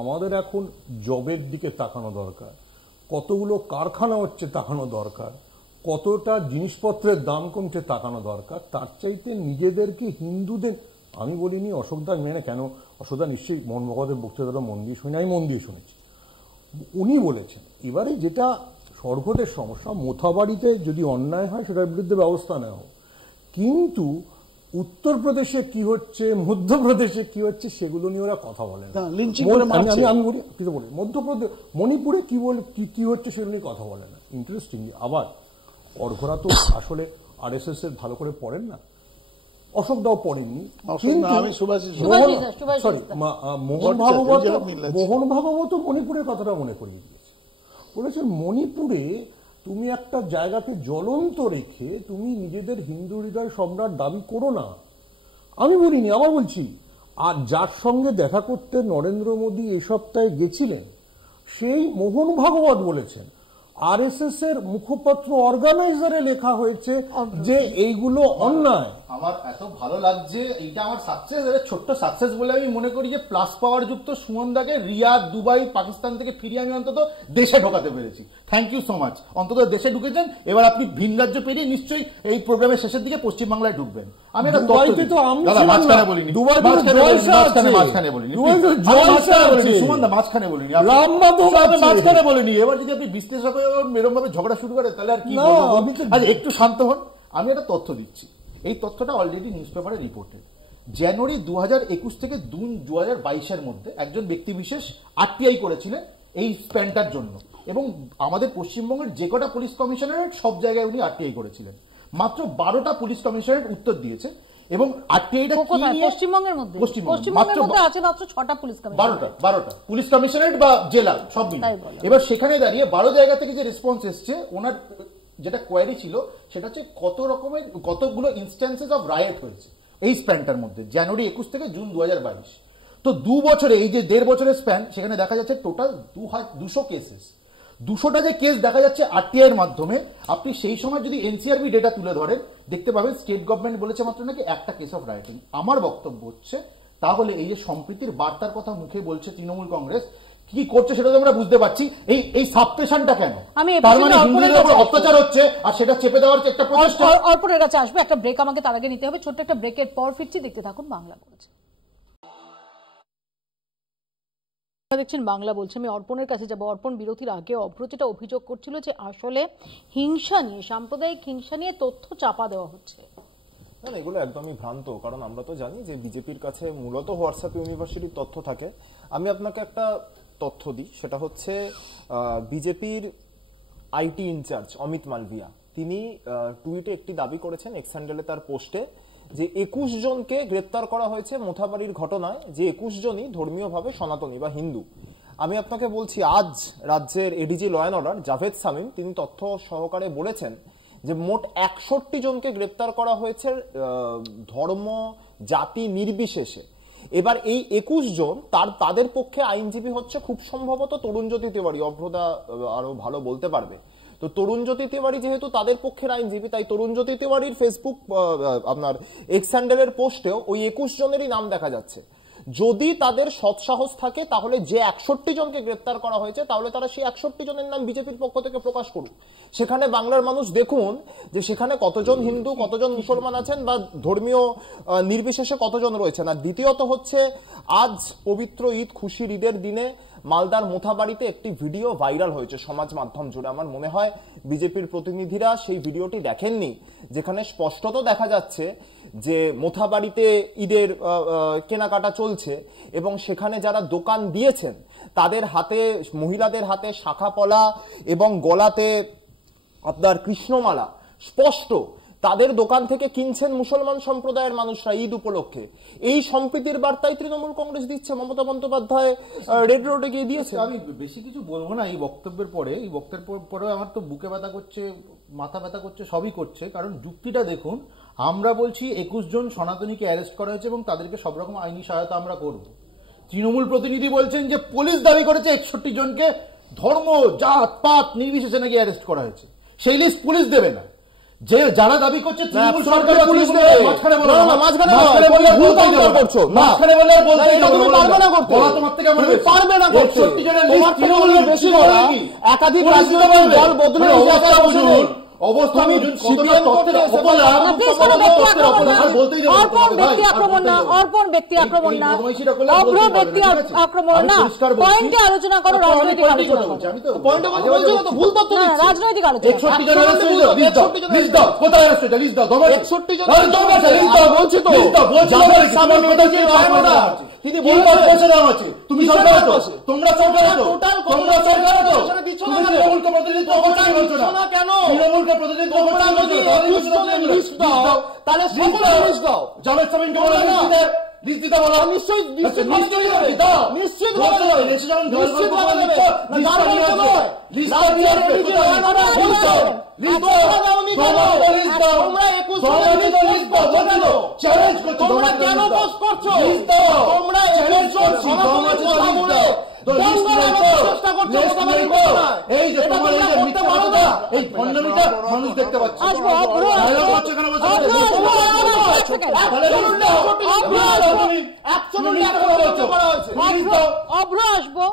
আমাদের এখন জবের দিকে তাকানো দরকার, কতগুলো কারখানা হচ্ছে তাকানো দরকার, কতটা জিনিসপত্রের দাম কমছে তাকানো দরকার, তার চাইতে নিজেদেরকে হিন্দুদের, আমি বলিনি অশোকদা মেনে, কেন অশোকদা নিশ্চয়ই মোহন ভাগবতের বক্তৃতাটা মন দিয়ে শুনি, আমি মন দিয়ে শুনেছি, উনি বলেছেন। এবারে যেটা সর্বদের সমস্যা, মোথাবাড়িতে যদি অন্যায় হয় সেটার বিরুদ্ধে ব্যবস্থা নেওয়া হোক, কিন্তু উত্তরপ্রদেশে কি হচ্ছে, মধ্যপ্রদেশে কি হচ্ছে, সেগুলো নিয়ে ওরা কথা বলে না। আমি বলি মধ্যপ্রদেশ, মণিপুরে কি হচ্ছে সেগুলো নিয়ে কথা বলে না। ইন্টারেস্টিং। আবার অর্ঘরা তো আসলে RSS এর ভালো করে পড়েন না, অশোকদাও পড়েননি, মোহন ভাগবত মণিপুরের কথাটা মনে করিয়ে দিয়েছে। বলেছেন মণিপুরে তুমি একটা জায়গাকে জ্বলন্ত রেখে তুমি নিজেদের হিন্দু হৃদয় সম্রাট দাবি করো না। আমি বলিনি, আবার বলছি, আর যার সঙ্গে দেখা করতে নরেন্দ্র মোদী এই সপ্তাহে গেছিলেন, সেই মোহন ভাগবত বলেছেন। RSS এর মুখপত্র অর্গানাইজারে লেখা হয়েছে যে এইগুলো অন্যায়। আমার এত ভালো লাগছে, এইটা আমার সাকসেস, ছোট্ট সাকসেস বলে আমি মনে করি যে প্লাস পাওয়ার যুক্ত সুমনদাকে রিয়াদ, দুবাই, পাকিস্তান থেকে ফিরিয়ে আমি অন্তত দেশে ঢোকাতে পেরেছি। Thank you so much. অন্তত দেশে ঢুকেছেন, এবার আপনি ভিন রাজ্য পেরিয়ে নিশ্চয়ই এই প্রোগ্রামের শেষের দিকে পশ্চিমবাংলায় ঢুকবেন। আমি এটা মাঝখানে বলিনি, সুমনদা মাঝখানে বলিনি, মাঝখানে বলিনি। এবার যদি আপনি বিশ্লেষক এরকম ভাবে ঝগড়া শুরু করে তাহলে আর কি বলবো। আচ্ছা একটু শান্ত হন, আমি একটা তথ্য দিচ্ছি। এই তথ্যটা অলরেডি নিউজ পেপারে রিপোর্টেড। জানুয়ারি 2021 থেকে জুন 2022 মধ্যে একজন ব্যক্তি বিশেষ RTI করেছিলেন এই স্প্যানটার জন্য, এবং আমাদের পশ্চিমবঙ্গের যে কটা পুলিশ কমিশনারেট সব জায়গায় উনি RTI করেছিলেন। মাত্র 12টা পুলিশ কমিশনারেট উত্তর দিয়েছে, এবং RTIটা পশ্চিমবঙ্গের মধ্যে আছে মাত্র 6টা পুলিশ কমিশনারেট, 12টা পুলিশ কমিশনারেট বা জেলা সব মিলে। এবার সেখানে দাঁড়িয়ে 12 জায়গা থেকে যে রেসপন্স এসছে, ওনার যেটা কোয়ারি ছিল সেটা হচ্ছে কতগুলো ইনস্ট্যান্সেস অফ রায়েট হয়েছে এই স্প্যানটার মধ্যে, জানুয়ারি 21 থেকে জুন 2022। তো 2 বছরে, এই যে 1.5 বছরের স্প্যান, সেখানে দেখা যাচ্ছে টোটাল 200 কেসেস। 200টা যে কেস দেখা যাচ্ছে RTI এর মাধ্যমে, আপনি সেই সময় যদি NCRB ডেটা তুলে ধরেন দেখতে পাবেন স্টেট গভর্নমেন্ট বলেছে মাত্র নাকি একটা কেস অফ রাইটিং। আমার বক্তব্য হচ্ছে, তাহলে এই যে সম্প্রীতির বার্তার কথা মুখে বলছে তৃণমূল কংগ্রেস, কি করছে সেটা তো আমরা বুঝতে পারছি। এই সাবপ্রেশনটা কেন? তার মানে হিন্দুদের উপর অত্যাচার হচ্ছে আর সেটা চেপে দেওয়ার একটা প্রচেষ্টা। অর্পণের কাছে আসবে, একটা ব্রেক আমাকে তার আগে নিতে হবে, ছোট্ট একটা ব্রেকের পর ফিরছি, দেখতে থাকুন বাংলা বলছে। দেখছেন বাংলা বলছে। আমি অর্পণের কাছে যাব। অর্পণ, বিরতির আগে অভ্র যেটা অভিযোগ করছিল যে আসলে হিংসা নিয়ে, সাম্প্রদায়িক হিংসা নিয়ে তথ্য চাপা দেওয়া হচ্ছে। না, এগুলো একদমই ভ্রান্ত, কারণ আমরা তো জানি যে বিজেপির কাছে মূলত হোয়াটসঅ্যাপ ইউনিভার্সিটির তথ্য থাকে। আমি আপনাকে একটা তথ্য দিই, সেটা হচ্ছে বিজেপির IT ইনচার্জ অমিত মালভিয়া, তিনি টুইটে একটি দাবি করেছেন, এক্স হ্যান্ডেলে তার পোস্টে, যে 21 জনকে গ্রেপ্তার করা হয়েছে মোথাবাড়ির ঘটনায়, যে 21 জনই ধর্মীয়ভাবে সনাতনী বা হিন্দু। আমি আপনাকে বলছি, আজ রাজ্যের ADG law and order Javed Samim তিনি তথ্য সহকারে বলেছেন যে মোট 61 জনকে গ্রেপ্তার করা হয়েছে ধর্ম জাতি নির্বিশেষে। এবার এই 21 জন তাদের পক্ষে আইনজীবী হচ্ছে খুব সম্ভবত তরুণজ্যোতি তিওয়ারি, অভ্রদা আরো ভালো বলতে পারবে। তো তরুণজ্যোতি তিওয়ারি যেহেতু তাদের পক্ষের আইনজীবী, তাই তরুণজ্যোতি তিওয়ারির ফেসবুক আপনার এক্স হ্যান্ডেলের পোস্টেও ওই 21 জনেরই নাম দেখা যাচ্ছে। যদি তাদের সৎসাহস থাকে তাহলে যে 61 জনকে গ্রেপ্তার করা হয়েছে তাহলে তারা সেই 61 জনের নাম বিজেপির পক্ষ থেকে প্রকাশ করুক। সেখানে বাংলার মানুষ দেখুন যে সেখানে কতজন হিন্দু, কতজন মুসলমান আছেন বা ধর্মীয় নির্বিশেষে কতজন রয়েছেন। আর দ্বিতীয়ত হচ্ছে, আজ পবিত্র ঈদ, খুশির ঈদের দিনে মালদার মোথাবাড়িতে একটি ভিডিও ভাইরাল হয়েছে সমাজ মাধ্যম জুড়ে। আমার মনে হয় বিজেপির প্রতিনিধিরা সেই ভিডিওটি দেখেননি, যেখানে স্পষ্টত দেখা যাচ্ছে যে মোথাবাড়িতে ঈদের কেনাকাটা চলছে এবং সেখানে যারা দোকান দিয়েছেন তাদের হাতে, মহিলাদের হাতে শাখা পলা এবং গলাতে আপনার কৃষ্ণমালা, স্পষ্ট তাদের দোকান থেকে কিনছেন মুসলমান সম্প্রদায়ের মানুষরা ঈদ উপলক্ষে। এই সম্প্রীতির বার্তাই তৃণমূল কংগ্রেস দিচ্ছে, মমতা বন্দ্যোপাধ্যায় রেড রোডে গিয়ে দিয়েছে। আমি বেশি কিছু বলবো না এই বক্তব্যের পরে। এই বক্তব্যের পরে আমার তো বুকে ব্যথা করছে, মাথা ব্যথা করছে, সবই করছে। কারণ যুক্তিটা দেখুন, আমরা বলছি 21 জন সনাতনীকে অ্যারেস্ট করা হয়েছে এবং তাদেরকে সব রকম আইনি সহায়তা আমরা করব। তৃণমূল প্রতিনিধি বলছেন যে পুলিশ দাবি করেছে 61 জনকে ধর্ম, জাত, পাত নির্বিশেষে নাকি অ্যারেস্ট করা হয়েছে। সেই লিস্ট পুলিশ দেবে না। যে যারা দাবি করছে তৃণমূল সরকার পুলিশ দেবে, মাঝখানে বলো না, মাঝখানে বললে বলতেই করছো, মাঝখানে বললে বলতেই তুমি পারবে না করতে, বলা তোমার থেকে আমরা পারবে না করতে। 61 জনের লিস্ট তৃণমূলের বেশি বলা, একাধিক রাজনৈতিক দল বদলে অবস্থা বুঝুন, অবস্থা বুঝুন, কতটা তথ্যের অপরাধ, বলতেই দেব। ব্যক্তি আক্রমণ না, অর্পণ ব্যক্তি আক্রমণ না, অভ্র ব্যক্তি আক্রমণ না, পয়েন্টে আলোচনা করো, রাজনৈতিক আলোচনা করো। আমি তো পয়েন্টে বলছি না, তো ভুল তথ্য দিচ্ছি। রাজনৈতিক আলোচনা। 61 জন অ্যারেস্ট হয়েছে, লিস্ট দাও, কোথায় অ্যারেস্ট হয়েছে লিস্ট দাও। 61 জন লিস্ট দাও, বলছি তো, লিস্ট দাও, বলছি জামাল সামনে কথা কি রায়মোদা তিনি বলছেন নাম আছে, তুমি সরকার আছো, তোমরা সরকার আছো, তোমরা সরকার আছো, তুমি তৃণমূলকে প্রতিনিধিত্ব করছো না কেন? তৃণমূলকে প্রতিনিধিত্ব করছো না, লিস্ট দাও, তাহলে সকলে লিস্ট দাও। জাভেদ সামিনকে বলো লিস্ট দিতে বলো। নিশ্চয়ই নিশ্চয়ই দাও, নিশ্চিত ভাবে দেবে, লিস্ট যখন নিশ্চিত ভাবে দেবে, লিস্ট দিয়ে আসবে, লিস্ট দিয়ে আসবে, লিস্ট দাও, লিস্ট দাও, লিস্ট দাও, তোমরা 21 জনের লিস্ট দাও, বলো চ্যালেঞ্জ করছো, তোমরা কেন পোস্ট করছো? লিস্ট দাও, তোমরা চ্যালেঞ্জ করছো, তোমরা কথা বলে চেষ্টা করছো, এই যে তোমার এই যে মিথ্যা কথা, এই ভণ্ডামিটা মানুষ দেখতে পাচ্ছে। আসবো অভ্র, অভ্র আসবো,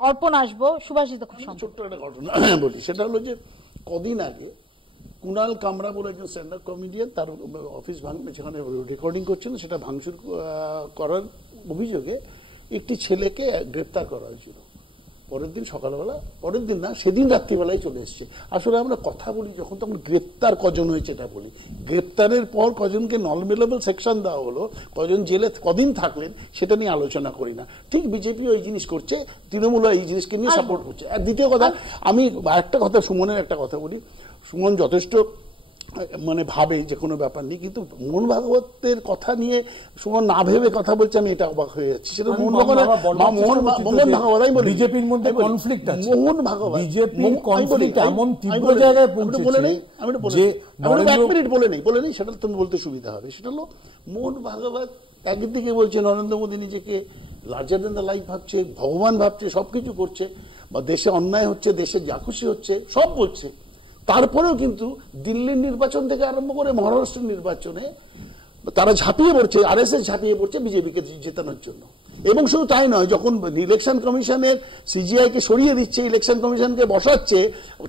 অর্পণ আসবো, সুভাষিত। খুব ছোট্ট একটা ঘটনা বলি, সেটা হলো যে কদিন আগে কুণাল কামরা বলে একজন স্ট্যান্ড আপ কমেডিয়ান, তার অফিস ভাঙবে, সেখানে রেকর্ডিং করছিল, সেটা ভাঙচুর করার অভিযোগে একটি ছেলেকে গ্রেপ্তার করা হয়েছিল। পরের দিন সকালবেলা, পরের দিন না, সেদিন রাত্রিবেলায় চলে এসছে। আসলে আমরা কথা বলি যখন, তখন গ্রেপ্তার কজন হয়েছে এটা বলি। গ্রেপ্তারের পর কজনকে নন বেলেবল সেকশন দেওয়া হলো, কজন জেলে কদিন থাকলেন, সেটা নিয়ে আলোচনা করি না। ঠিক বিজেপিও এই জিনিস করছে, তৃণমূল এই জিনিসকে নিয়ে সাপোর্ট করছে। আর দ্বিতীয় কথা, আমি একটা কথা, সুমনের একটা কথা বলি। সুমন যথেষ্ট মানে ভাবে যে কোনো ব্যাপার নেই, কিন্তু মোহন ভাগবতের কথা নিয়ে সুমন না ভেবে কথা বলছে, আমি এটা অবাক হয়ে যাচ্ছি। সেটা মোহন ভাগবত, আমি বলি বিজেপির মধ্যে কনফ্লিক্ট আছে। মোহন ভাগবত বিজেপির কনফ্লিক্ট এমন তীব্র জায়গায় পৌঁছেছে, বলে নেই, আমি এক মিনিট বলে নেই, সেটা তুমি বলতে সুবিধা হবে। সেটা হলো মোহন ভাগবত একদিকে বলছে নরেন্দ্র মোদী নিজেকে লার্জার দ্যান দ্য লাইফ ভাবছে, ভগবান ভাবছে, সবকিছু করছে, বা দেশে অন্যায় হচ্ছে, দেশে যা খুশি হচ্ছে সব বলছে। তারপরেও কিন্তু দিল্লির নির্বাচন থেকে আরম্ভ করে মহারাষ্ট্রের নির্বাচনে তারা ঝাঁপিয়ে পড়ছে, আরএসএস ঝাঁপিয়ে পড়ছে বিজেপিকে জেতানোর জন্য। এবং শুধু তাই নয়, যখন ইলেকশন কমিশনের সিজিআই কে সরিয়ে দিচ্ছে, ইলেকশন কমিশনকে বসাচ্ছে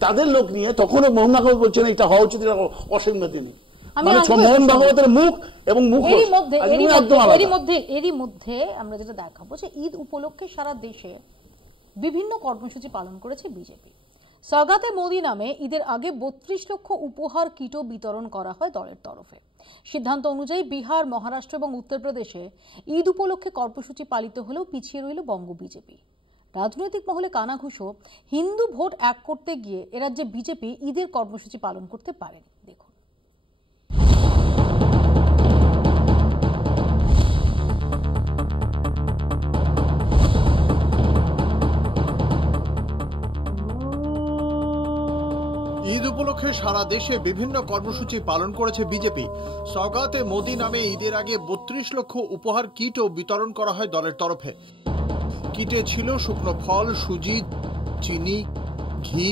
তাদের লোক নিয়ে, তখনও মোহন ভাগবত বলছেন এটা হওয়া উচিত, এটা অসংগতি নেই। মানে মোহন ভাগবতের মুখ এবং মুখ এরই মধ্যে আমরা যেটা দেখাবো যে ঈদ উপলক্ষে সারা দেশে বিভিন্ন কর্মসূচি পালন করেছে বিজেপি। সওগাতে মোদি নামে ঈদের আগে 32 লক্ষ উপহার কিটও বিতরণ করা হয় দলের তরফে। সিদ্ধান্ত অনুযায়ী বিহার, মহারাষ্ট্র এবং উত্তরপ্রদেশে ঈদ উপলক্ষে কর্মসূচি পালিত হলেও পিছিয়ে রইল বঙ্গ বিজেপি। রাজনৈতিক মহলে কানাঘুষো, হিন্দু ভোট এক করতে গিয়ে এরাজ্যে বিজেপি ঈদের কর্মসূচি পালন করতে পারেনি। দেখুন, ঈদ উপলক্ষে সারা দেশে বিভিন্ন কর্মসূচি পালন করেছে বিজেপি। সওগাতে মোদি নামে ঈদের আগে 32 লক্ষ উপহার কিটও বিতরণ করা হয় দলের তরফে। কিটে ছিল শুকনো ফল, সুজি, চিনি, ঘি,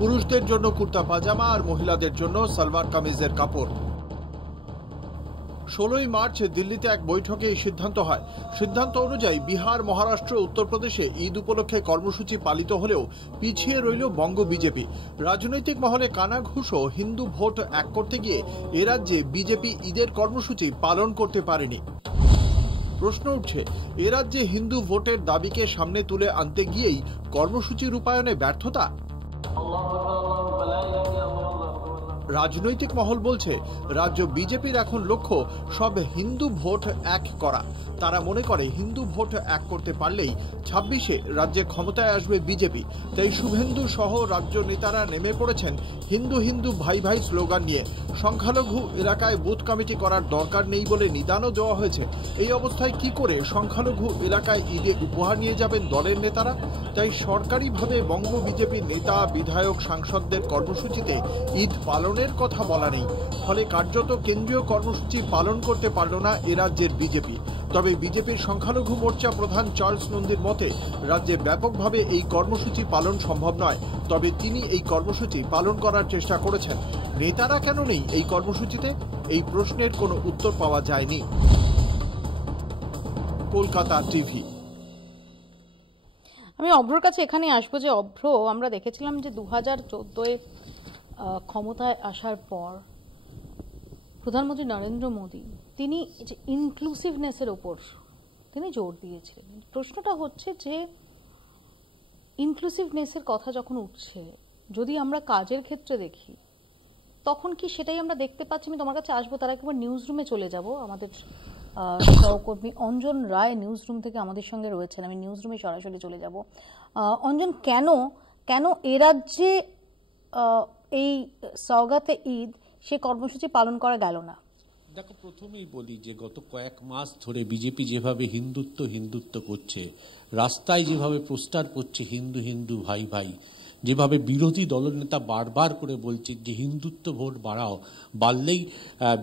পুরুষদের জন্য কুর্তা পাজামা আর মহিলাদের জন্য সালোয়ার কামিজের কাপড়। 16ই মার্চ দিল্লিতে এক বৈঠকে এই সিদ্ধান্ত হয়। সিদ্ধান্ত অনুযায়ী বিহার, মহারাষ্ট্র, উত্তরপ্রদেশে ঈদ উপলক্ষে কর্মসূচি পালিত হলেও পিছিয়ে রইল বঙ্গ বিজেপি। রাজনৈতিক মহলে কানাঘুষো হিন্দু ভোট এক করতে গিয়ে এ রাজ্যে বিজেপি ঈদের কর্মসূচি পালন করতে পারেনি। প্রশ্ন উঠছে, এ রাজ্যে হিন্দু ভোটের দাবিকে সামনে তুলে আনতে গিয়েই কর্মসূচি রূপায়ণে ব্যর্থতা। রাজনৈতিক মহল বলছে রাজ্য বিজেপির এখন লক্ষ্য সব হিন্দু ভোট এক করা। তারা মনে করে হিন্দু ভোট এক করতে পারলেই 26-এ রাজ্যে ক্ষমতায় আসবে বিজেপি। তাই শুভেন্দু সহ রাজ্য নেতারা নেমে পড়েছেন হিন্দু হিন্দু ভাই ভাই স্লোগান নিয়ে। সংখ্যালঘু এলাকায় বুথ কমিটি করার দরকার নেই বলে নিদানও দেওয়া হয়েছে। এই অবস্থায় কি করে সংখ্যালঘু এলাকায় ঈদে উপহার নিয়ে যাবেন দলের নেতারা? তাই সরকারিভাবে বঙ্গ বিজেপির নেতা, বিধায়ক, সাংসদদের কর্মসূচিতে ঈদ পালনের কথা বলা নেই। ফলে কার্যত কেন্দ্রীয় কর্মসূচি পালন করতে পারল না এ রাজ্যের বিজেপি। তবে বিজেপির সংখ্যালঘু মোর্চা প্রধান চার্লস নন্দীর মতে রাজ্যে ব্যাপকভাবে এই কর্মসূচি পালন সম্ভব নয়। তবে তিনি এই কর্মসূচি পালন করার চেষ্টা করেছেন। নেতারা কেন নেই এই কর্মসূচিতে? এই প্রশ্নের কোনো উত্তর পাওয়া যায়নি। কলকাতা টিভি। আমি অভ্রর কাছে এখানে আসবো যে অভ্র, আমরা দেখেছিলাম যে 2014-এ ক্ষমতায় আসার পর প্রধানমন্ত্রী নরেন্দ্র মোদী তিনি যে ইনক্লুসিভনেসের ওপর তিনি জোর দিয়েছিলেন। প্রশ্নটা হচ্ছে যে ইনক্লুসিভনেসের কথা যখন উঠছে, যদি আমরা কাজের ক্ষেত্রে দেখি তখন কি সেটাই আমরা দেখতে পাচ্ছি? আমি তোমার কাছে আসবো, তার একবার নিউজ রুমে চলে যাব। আমাদের সহকর্মী অঞ্জন রায় নিউজ রুম থেকে আমাদের সঙ্গে রয়েছেন। আমি নিউজ রুমে সরাসরি চলে যাব। অঞ্জন, কেন এ রাজ্যে এই সওগাতে ঈদ সে কর্মসূচি পালন করা গেল না? দেখো, প্রথমেই বলি যে গত কয়েক মাস ধরে বিজেপি যেভাবে হিন্দুত্ব করছে, রাস্তায় যেভাবে পোস্টার করছে হিন্দু হিন্দু ভাই ভাই, যেভাবে বিরোধী দলনেতা বারবার করে বলছে যে হিন্দুত্ব ভোট বাড়লেই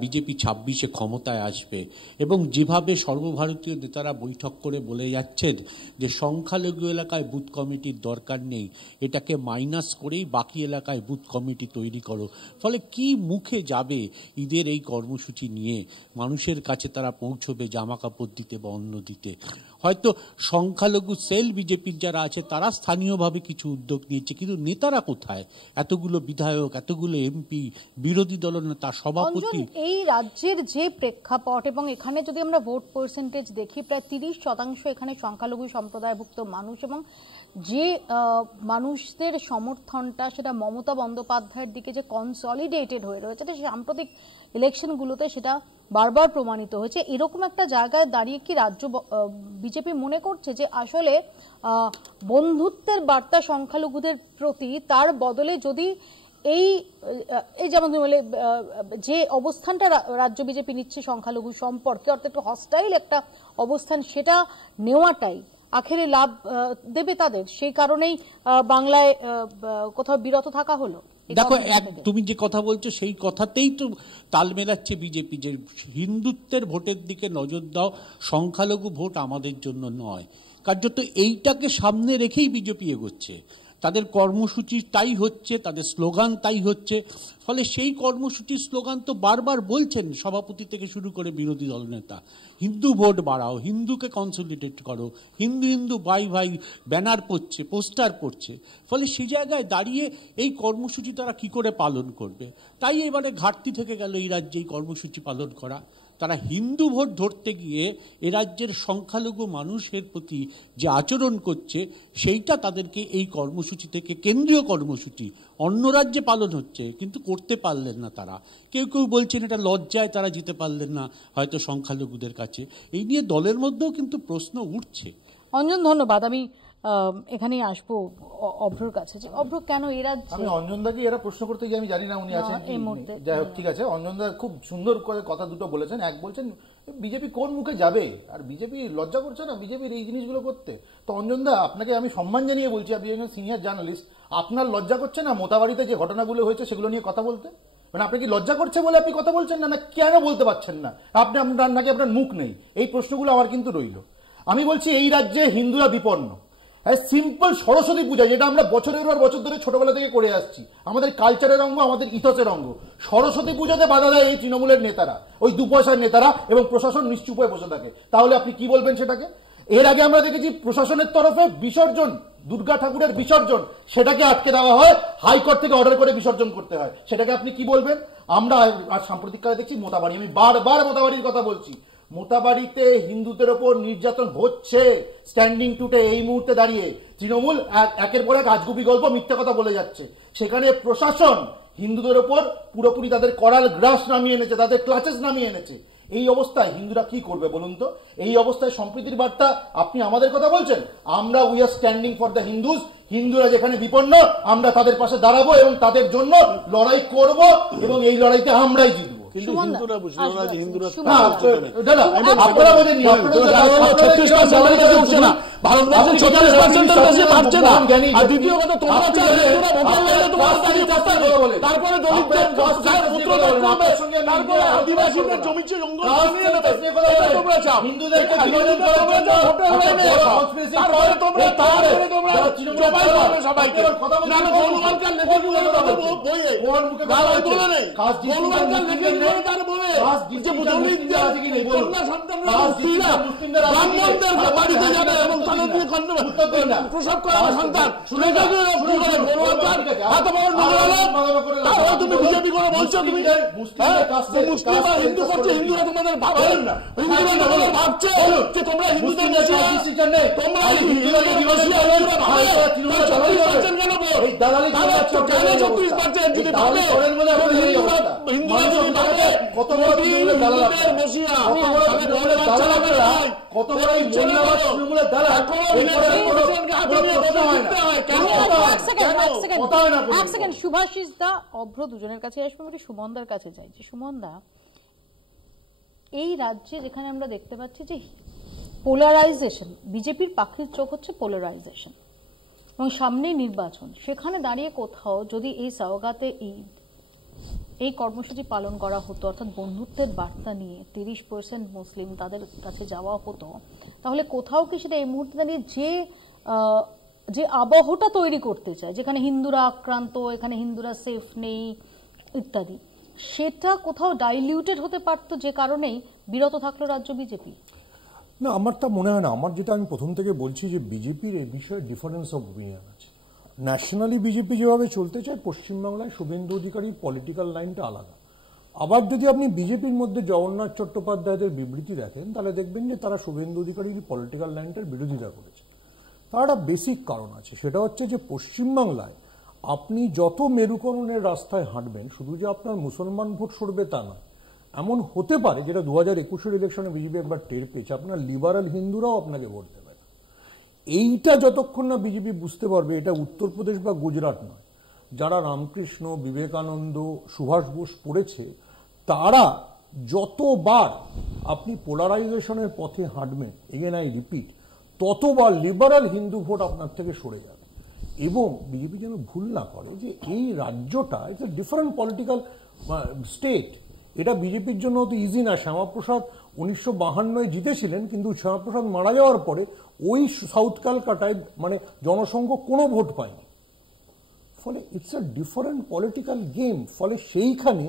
বিজেপি 26-এ ক্ষমতায় আসবে, এবং যেভাবে সর্বভারতীয় নেতারা বৈঠক করে বলে যাচ্ছেন যে সংখ্যালঘু এলাকায় বুথ কমিটির দরকার নেই, এটাকে মাইনাস করেই বাকি এলাকায় বুথ কমিটি তৈরি করো। ফলে কি মুখে যাবে ঈদের এই কর্মসূচি নিয়ে? মানুষের কাছে তারা পৌঁছবে জামা কাপড় দিতে বা অন্ন দিতে। হয়তো সংখ্যালঘু সেল বিজেপির যারা আছে তারা স্থানীয়ভাবে কিছু উদ্যোগ নিয়েছে, কিন্তু নেতারা কোথায়? এতগুলো বিধায়ক, এতগুলো এমপি, বিরোধী দলনেতা, সভাপতি। এই রাজ্যের যে প্রেক্ষাপট, এবং এখানে যদি আমরা ভোট পার্সেন্টেজ দেখি, প্রায় 30% এখানে সংখ্যালঘু সম্প্রদায়ভুক্ত মানুষ, এবং যে মানুষদের সমর্থনটা সেটা মমতা বন্দ্যোপাধ্যায়ের দিকে যে কনসলিডেটেড হয়ে রয়েছে, সাম্প্রতিক ইলেকশনগুলোতে সেটা বারবার প্রমাণিত হয়েছে। এরকম একটা জায়গায় দাঁড়িয়ে কি রাজ্য বিজেপি মনে করছে যে আসলে বন্ধুত্বের বার্তা সংখ্যালঘুদের প্রতি, তার বদলে যদি এই যেমন বলে যে অবস্থানটা রাজ্য বিজেপি নিচ্ছে সংখ্যালঘু সম্পর্কে, অর্থাৎ একটু হস্টাইল একটা অবস্থান, সেটা নেওয়াটাই আখেরে লাভ দেবে তাদের, সেই কারণেই বাংলায় কোথাও বিরত থাকা হলো? দেখো, তুমি যে কথা বলছো সেই কথাতেই তো তাল মেলাচ্ছে বিজেপি, যে হিন্দুত্বের ভোটের দিকে নজর দাও, সংখ্যালঘু ভোট আমাদের জন্য নয়। কার্যত এইটাকে সামনে রেখেই বিজেপি এগোচ্ছে। তাদের কর্মসূচি তাই হচ্ছে, তাদের স্লোগান তাই হচ্ছে। ফলে সেই কর্মসূচির স্লোগান তো বারবার বলছেন সভাপতি থেকে শুরু করে বিরোধী দলনেতা, হিন্দু ভোট বাড়াও, হিন্দুকে কনসলিডেট করো, হিন্দু হিন্দু ভাই ভাই ব্যানার পড়ছে, পোস্টার পড়ছে। ফলে সেই জায়গায় দাঁড়িয়ে এই কর্মসূচি তারা কি করে পালন করবে? তাই এবারে ঘাটতি থেকে গেল এই রাজ্যে এই কর্মসূচি পালন করা। তারা হিন্দু ভোট ধরতে গিয়ে এ রাজ্যের সংখ্যালঘু মানুষের প্রতি যে আচরণ করছে, সেইটা তাদেরকে এই কর্মসূচি থেকে, কেন্দ্রীয় কর্মসূচি অন্য রাজ্যে পালন হচ্ছে কিন্তু করতে পারলেন না তারা। কেউ কেউ বলছেন এটা লজ্জায় তারা যেতে পারলেন না হয়তো সংখ্যালঘুদের কাছে। এই নিয়ে দলের মধ্যেও কিন্তু প্রশ্ন উঠছে। অঞ্জন, ধন্যবাদ। আমি এখানেই আসবো অভ্রর কাছে। যে অভ্র, কেন এরা, আমি অঞ্জনদাকে এরা প্রশ্ন করতে গিয়ে আমি জানি না উনি আছেন এই মুহূর্তে। যাই হোক, ঠিক আছে, অঞ্জনদা খুব সুন্দর করে কথা দুটো বলেছেন। এক বলছেন বিজেপি কোন মুখে যাবে, আর বিজেপি লজ্জা করছে না বিজেপির এই জিনিসগুলো করতে। তো অঞ্জনদা, আপনাকে আমি সম্মান জানিয়ে বলছি, আপনি একজন সিনিয়র জার্নালিস্ট, আপনার লজ্জা করছে না মোতাবাড়িতে যে ঘটনাগুলো হয়েছে সেগুলো নিয়ে কথা বলতে? মানে আপনি কি লজ্জা করছে বলে আপনি কথা বলছেন না, না কেন বলতে পারছেন না? আপনি নাকি আপনার মুখ নেই? এই প্রশ্নগুলো আমার কিন্তু রইল। আমি বলছি এই রাজ্যে হিন্দুরা বিপন্ন। হ্যাঁ, সিম্পল সরস্বতী পূজা, যেটা আমরা বছরের পর বছর ধরে ছোটবেলা থেকে করে আসছি, আমাদের কালচারের অঙ্গ, আমাদের ইথসের অঙ্গ, সরস্বতী পুজোতে বাধা দেয় এই তৃণমূলের নেতারা, ওই 2 পয়সার নেতারা, এবং প্রশাসন নিশ্চুপ হয়ে বসে থাকে। তাহলে আপনি কি বলবেন সেটাকে? এর আগে আমরা দেখেছি প্রশাসনের তরফে বিসর্জন, দুর্গা ঠাকুরের বিসর্জন, সেটাকে আটকে দেওয়া হয়, হাইকোর্ট থেকে অর্ডার করে বিসর্জন করতে হয়, সেটাকে আপনি কি বলবেন? আমরা আর সাম্প্রতিককালে দেখছি মোতাবাড়ি, আমি বারবার মোতাবাড়ির কথা বলছি, মোতাবাড়িতে হিন্দুদের ওপর নির্যাতন হচ্ছে স্ট্যান্ডিং টুটে এই মুহূর্তে দাঁড়িয়ে। তৃণমূল একের পর এক আজগুবি গল্প, মিথ্যা কথা বলে যাচ্ছে। সেখানে প্রশাসন হিন্দুদের ওপর পুরোপুরি তাদের করাল গ্রাস নামিয়ে এনেছে, তাদের ক্লাচেস নামিয়ে এনেছে। এই অবস্থায় হিন্দুরা কি করবে বলুন তো? এই অবস্থায় সম্প্রীতির বার্তা আপনি আমাদের কথা বলছেন? আমরা we are standing for the Hindus. হিন্দুরা যেখানে বিপন্ন আমরা তাদের পাশে দাঁড়াবো এবং তাদের জন্য লড়াই করব, এবং এই লড়াইতে আমরাই জিতবো। কিন্তু হিন্দুরা বুঝলো না যে হিন্দুরা দাদা আপনারা বোঝেননি, ভারতবর্ষের 46% বেশি পাচ্ছে না। আর দ্বিতীয় কথা, তোমরা তারপরে দলিতদের পুত্র তারপরে আদিবাসীদের জমিছে জঙ্গল কমিয়ে নেবে, তোমরা চাও। হিন্দুদেরকে সবাইকে বাড়িতে যাবে এবং তাদের প্রসব করা সন্তান তুমি বিজেপি করে বলছো, তুমি মুসলিম আর হিন্দু করছো, হিন্দুরা তোমাদের ভাবছে যে তোমরা হিন্দুদের শুভাশিস দা, অভ্র দুজনের কাছে আসবো, আমি সুমনদার কাছে যাই। যে সুমনদা, এই রাজ্যে যেখানে আমরা দেখতে পাচ্ছি যে পোলারাইজেশন, বিজেপির পাখির চোখ হচ্ছে পোলারাইজেশন, এবং সামনে নির্বাচন, সেখানে দাঁড়িয়ে কোথাও যদি এই সওগাতে ঈদ, এই কর্মসূচি পালন করা হতো, অর্থাৎ বন্ধুত্বের বার্তা নিয়ে 30% মুসলিম তাদের কাছে যাওয়া হতো, তাহলে কোথাও কি সেটা এই মুহূর্তে দাঁড়িয়ে যে আবহটা তৈরি করতে চায়, যেখানে হিন্দুরা আক্রান্ত, এখানে হিন্দুরা সেফ নেই ইত্যাদি, সেটা কোথাও ডাইলিউটেড হতে পারতো, যে কারণেই বিরত থাকলো রাজ্য বিজেপি? না, আমার তা মনে হয় না। আমার যেটা আমি প্রথম থেকে বলছি যে বিজেপির এই বিষয়ে ডিফারেন্স অফ ওপিনিয়ন আছে। ন্যাশনালি বিজেপি যেভাবে চলতে চায়, পশ্চিমবাংলায় শুভেন্দু অধিকারীর পলিটিক্যাল লাইনটা আলাদা। আবার যদি আপনি বিজেপির মধ্যে জগন্নাথ চট্টোপাধ্যায়দের বিবৃতি দেখেন, তাহলে দেখবেন যে তারা শুভেন্দু অধিকারীর পলিটিক্যাল লাইনটার বিরোধিতা করেছে। তার একটা বেসিক কারণ আছে, সেটা হচ্ছে যে পশ্চিমবাংলায় আপনি যত মেরুকরণের রাস্তায় হাঁটবেন, শুধু যে আপনার মুসলমান ভোট সরবে তা নয়। এমন হতে পারে, যেটা 2021 ইলেকশনে বিজেপি একবার টের পেয়েছে, আপনার লিবারাল হিন্দুরাও আপনাকে ভোট দেবে না। এইটা যতক্ষণ না বিজেপি বুঝতে পারবে এটা উত্তরপ্রদেশ বা গুজরাট নয়, যারা রামকৃষ্ণ, বিবেকানন্দ, সুভাষ বোস পড়েছে, তারা যতবার আপনি পোলারাইজেশনের পথে হাঁটবেন, এগেন আই রিপিট, ততবার লিবারাল হিন্দু ভোট আপনার থেকে সরে যাবে। এবং বিজেপি যেন ভুল না করে যে এই রাজ্যটা it's a different political state. এটা বিজেপির জন্য তো ইজি না। শ্যামাপ্রসাদ 1952 জিতেছিলেন, কিন্তু শ্যামাপ্রসাদ মারা যাওয়ার পরে ওই সাউথ ক্যালকাটায় মানে জনসংঘ কোনো ভোট পায়নি। ফলে it's a different political game. ফলে সেইখানে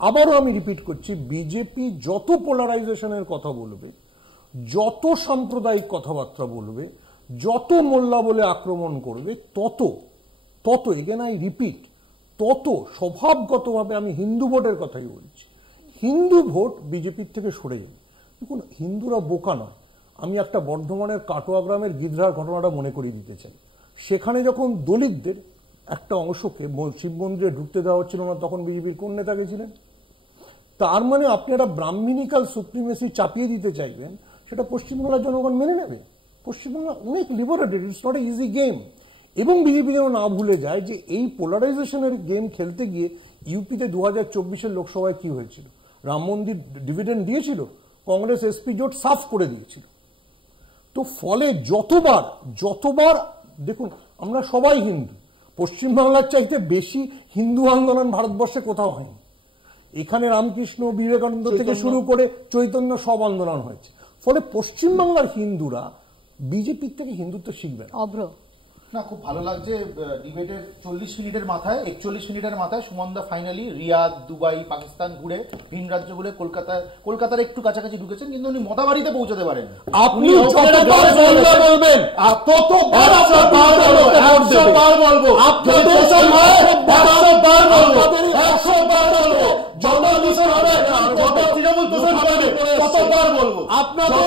আবারও আমি রিপিট করছি, বিজেপি যত পোলারাইজেশনের কথা বলবে, যত সাম্প্রদায়িক কথাবার্তা বলবে, যত মোল্লা বলে আক্রমণ করবে, তত এগেন আই রিপিট, তত স্বভাবগতভাবে, আমি হিন্দু ভোটের কথাই বলছি, হিন্দু ভোট বিজেপির থেকে সরে যাবে। দেখুন, হিন্দুরা বোকা নয়। আমি একটা বর্ধমানের কাটোয়া গ্রামের গিদ্রার ঘটনাটা মনে করিয়ে দিতে চাই। সেখানে যখন দলিতদের একটা অংশকে শিব মন্দিরে ঢুকতে দেওয়া হচ্ছিল না, তখন বিজেপির কোন নেতা গেছিলেন? তার মানে আপনি একটা ব্রাহ্মণিক্যাল সুপ্রিমেসি চাপিয়ে দিতে চাইবেন, সেটা পশ্চিমবাংলার জনগণ মেনে নেবে? পশ্চিমবাংলা অনেক liberated, it's not a easy game. এবং বিজেপি যেন না ভুলে যায় যে এই পোলারাইজেশনের গেম খেলতে গিয়ে ইউপিতে 2024 লোকসভায় কি হয়েছিল? রাম মন্দির ডিভিডেন্ড দিয়েছিল, কংগ্রেস এসপি জোট সাফ করে দিয়েছিল। তো ফলে যতবার দেখুন, আমরা সবাই হিন্দু, পশ্চিমবাংলার চাইতে বেশি হিন্দু আন্দোলন ভারতবর্ষে কোথাও হয়নি। এখানে রামকৃষ্ণ, বিবেকানন্দ থেকে শুরু করে চৈতন্য সব আন্দোলন হয়েছে। ফলে পশ্চিমবাংলার হিন্দুরা বিজেপির থেকে হিন্দুত্ব শিখবে না। অভ্র না, খুব ভালো লাগছে ডিবেটের 40 মিনিটের মাথায় 41 মিনিটের মাথায় সুমনদা ফাইনালি রিয়াদ, দুবাই, পাকিস্তান ঘুরে ভিন রাজ্য ঘুরে কলকাতার একটু কাছাকাছি ঢুকেছেন, কিন্তু উনি মতাবাড়িতে পৌঁছাতে পারেন। আপনি যতবার বলবেন ততবার বলবো, আপনাদের 100বার বলবো, 100বার বলবো, যত দূষণ হবে, যত তৃণমূল দূষণ করবে ততবার বলবো, আপনাদের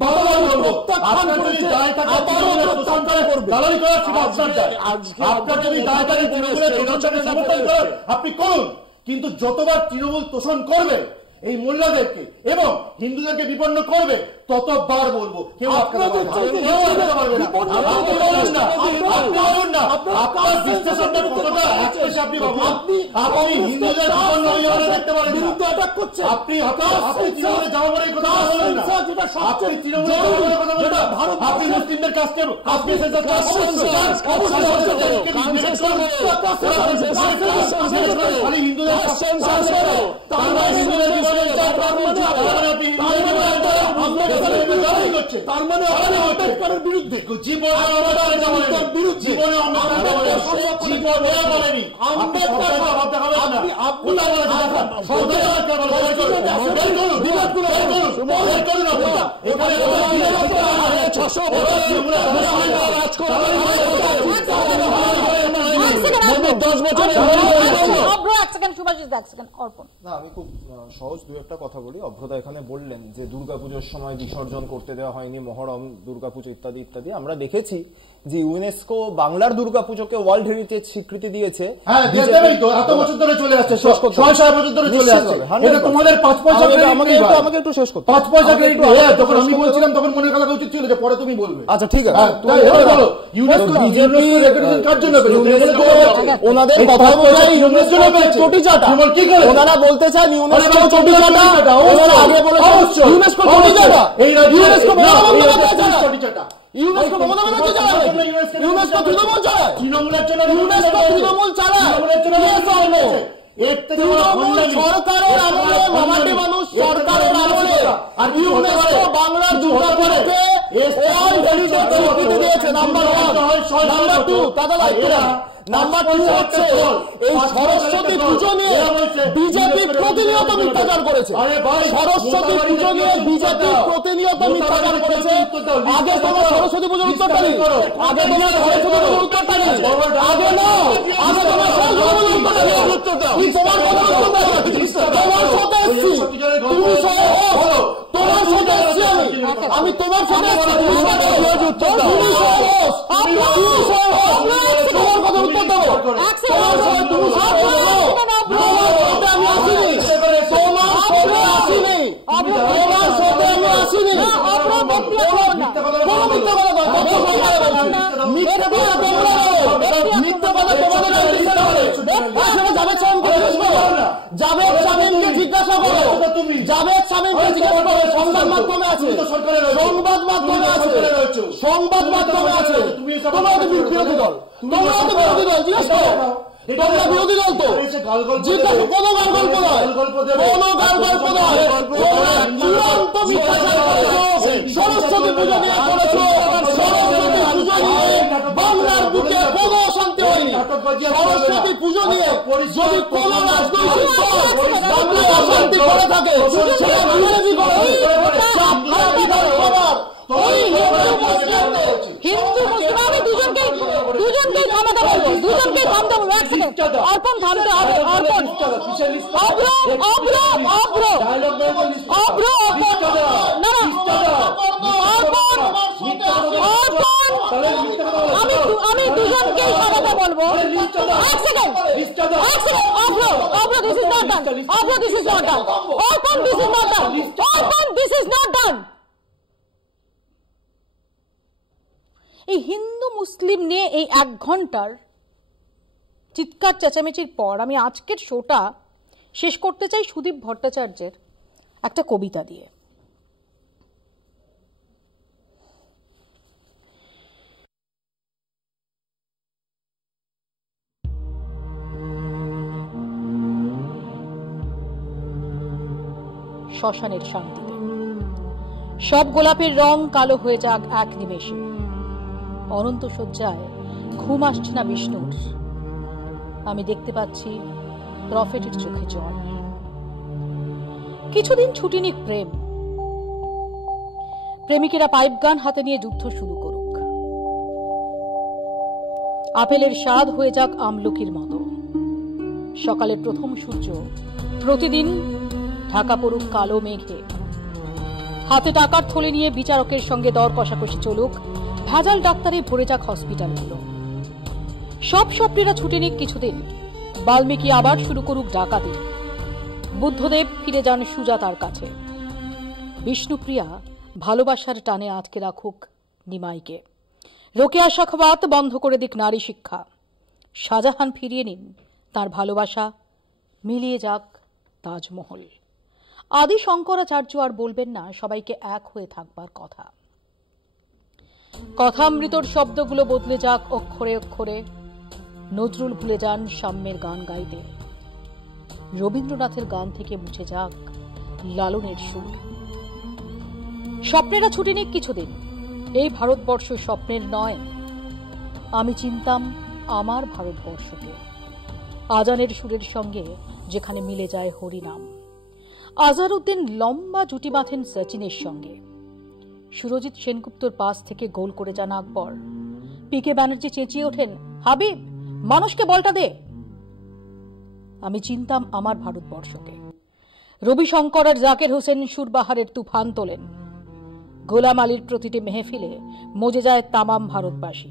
বারবার বলবো। আপনার যদি দায় থাকে দূষণ করে দালালি করার ছিল আপনার দায়, আপনার যদি দায় থাকে তৃণমূলের দূষণকে সমর্থন করেন আপনি করুন, কিন্তু যতবার তৃণমূল তোষণ করবে এই মোল্লাদেরকে এবং হিন্দুদেরকে বিপন্ন করবে ততবার বলবো, কেউ আটকাতে পারবে না। আপনার বিশ্লেষণটা কতটা আপনি হিন্দুদের বিপন্ন দেখতে পারেন না, আপনি জামাবাড়ির কথা বলেন না, আপনি তৃণমূলের কথা বলেন না, আপনি মুসলিমদের কাছে তার মানে আম্বেদকরের বিরুদ্ধে জীবনে বলেনি না, আমি খুব সহজ দু একটা কথা বলি। অভ্রদা এখানে বললেন যে দুর্গাপুজোর সময় বিসর্জন করতে দেওয়া হয়নি, মহরম, দুর্গাপুজো ইত্যাদি ইত্যাদি। আমরা দেখেছি যে ইউনেস্কো বাংলার দুর্গাপুজোকে ওয়ার্ল্ড হেরিটেজ স্বীকৃতি দিয়েছে। এত বছর ধরে চলে আসছে, 6-7 বছর ধরে চলে আসছে। তোমাদের 5 পয়সা আমাকে একটু শেষ করতে 5 পয়সা যখন আমি বলছিলাম তখন মনে করা উচিত ছিল যে পরে তুমি বলবে। আচ্ছা ঠিক আছে, ওনাদের কথা বলে চটি চাটা কি করে ওনারা বলতে চান ইউনেস্কো চটি চাটা, ওনারা আগে বলেছেন ইউনেস্কো চটি চাটা, এই ইউনেস্কো চটি চাটা, ইউনেস্কো মমতা ব্যানার্জি চালায়, ইউনেস্কো তৃণমূল চালায়, তৃণমূলের জন্য ইউনেস্কো তৃণমূল চালায়, সরকারের আমলে মামাটি মানুষ সরকারের আমলে আর ইউনেস্কো বাংলার দুর্গাপুজোকে ওয়ার্ল্ড হেরিটেজ স্বীকৃতি দিয়েছে। নাম্বার 1, নাম্বার 2 দাদা নাম্বার 2 হচ্ছে এই সরস্বতী পুজো নিয়ে বিজেপি প্রতিনিয়ত মিথ্যাচার করেছে। সরস্বতী পুজো নিয়ে বিজেপি প্রতিনিয়ত মিথ্যাচার করেছে। আগে তোমার সরস্বতী পুজোর উত্তরটা নেই, আগে তোমার সরস্বতী পুজোর উত্তরটা নেই, আগে না, আগে তোমার সরস্বতী পুজোর উত্তরটা নেই, তোমার কথা উত্তর তোমার সাথে এসছি, তুমি তোমার সাথে এসছি, আমি তোমার সাথে এসছি, তোমার কথা উত্তর দেবো, জাভেদ শামীমকে জিজ্ঞাসা করো, জাভেদ শামীমকে জিজ্ঞাসা করো, সংবাদ মাধ্যমে আছে, সংবাদ মাধ্যমে আছে, সংবাদ মাধ্যমে আছে, তোমরা তো বিরোধী দল, তোমরা তো বিরোধী দল, জিজ্ঞাসা করো, তোমরা বিরোধী দল তো জিজ্ঞাসা, কোনো গান গল্প নয়, কোনো গান গল্প নয়, চূড়ান্ত মিথ্যাচার করেছো, সরস্বতী পুজো নিয়ে করেছো, সরস্বতী পুজো নিয়ে বাংলার বুকে কোনো শান্তি হয়নি, সরস্বতী পুজো নিয়ে যদি কোন রাজনৈতিক দল বাংলা অশান্তি করে থাকে সেটা বিরোধী করে বিধানসভার হিন্দু মুসলিম, আমি দুজনকেই থামাতে বলবো, দুজনকেই থামতে বলবো। এক সেকেন্ড, অর্পণ থামতে হবে, অর্পণ, অভ্র, অভ্র, অভ্র, অভ্র, না না, অর্পণ, অর্পণ, আমি দুজনকেই থামাতে বলবো। এক second, Abhra, Abhra, this is not done, Abhra, this is not done, Arpan, this is not done, Arpan, this is not ডান। এই হিন্দু মুসলিম নিয়ে এই 1 ঘন্টার চিৎকার চেঁচামেচির পর আমি আজকের শোটা শেষ করতে চাই সুদীপ ভট্টাচার্যের একটা কবিতা দিয়ে। শ্মশানের শান্তিতে সব গোলাপের রং কালো হয়ে যাক এক নিমেষে। অনন্ত শয্যায় ঘুম আসছে না বিষ্ণুর। আমি দেখতে পাচ্ছি প্রফেটের চোখে জল। কিছুদিন ছুটি নিক প্রেম, প্রেমিকেরা পাইপ গান হাতে নিয়ে যুদ্ধ শুরু করুক। আপেলের স্বাদ হয়ে যাক আমলকির মতো। সকালের প্রথম সূর্য প্রতিদিন ঢাকা পড়ুক কালো মেঘে। হাতে টাকার থলে নিয়ে বিচারকের সঙ্গে দর কষাকষি চলুক। ভেজাল ডাক্তারে ভরে যাক হসপিটালগুলো। সব স্বপ্নেরা ছুটে নিক কিছুদিন। বাল্মীকি আবার শুরু করুক ডাকাতি। বুদ্ধদেব ফিরে যান সুজাতার কাছে। বিষ্ণুপ্রিয়া ভালোবাসার টানে আটকে রাখুক নিমাইকে। রোকেয়া সাখাওয়াত বন্ধ করে দিক নারী শিক্ষা। শাহজাহান ফিরিয়ে নিন তার ভালোবাসা। মিলিয়ে যাক তাজমহল। আদি শঙ্করাচার্য আর বলবেন না সবাইকে এক হয়ে থাকবার কথা। কথামৃতর শব্দগুলো বদলে যাক অক্ষরে অক্ষরে। নজরুল ভুলে যান সাম্যের গান গাইতে। রবীন্দ্রনাথের গান থেকে মুছে যাক লালনের সুর। স্বপ্নেরা ছুটি নিক কিছুদিন। এই ভারতবর্ষ স্বপ্নের নয়। আমি চিনতাম আমার ভারতবর্ষকে। আজানের সুরের সঙ্গে যেখানে মিলে যায় হরিনাম। আজহারউদ্দিন লম্বা জুটি বাঁধেন সচিনের সঙ্গে। সুরজিৎ সেনগুপ্তর পাশ থেকে গোল করে যান আকবর। পিকে ব্যানার্জি চেঁচিয়ে ওঠেন, হাবিব মানুষকে বলটা দে। আমি চিনতাম আমার ভারতবর্ষকে। রবিশঙ্কর আর জাকের হোসেন সুরবাহারের তুফান তোলেন। গোলাম আলীর প্রতিটি মেহফিলে মজে যায় তামাম ভারতবাসী।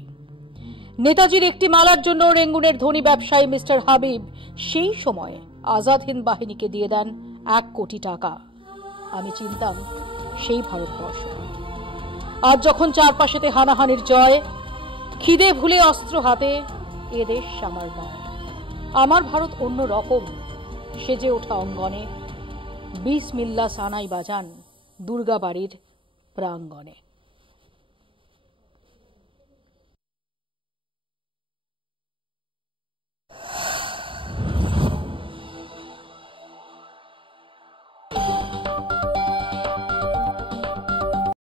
নেতাজির একটি মালার জন্য রেঙ্গুনের ধনী ব্যবসায়ী মিস্টার হাবিব সেই সময় আজাদ হিন্দ বাহিনীকে দিয়ে দেন 1 কোটি টাকা। আমি চিনতাম সেই ভারতবর্ষ। আজ যখন চারপাশেতে হানাহানির জয়, খিদে ভুলে অস্ত্র হাতে, এ দেশ আমার নয়। আমার ভারত অন্য রকম সেজে ওঠা অঙ্গনে। বিসমিল্লাহ সানাই বাজান দুর্গা বাড়ির প্রাঙ্গণে।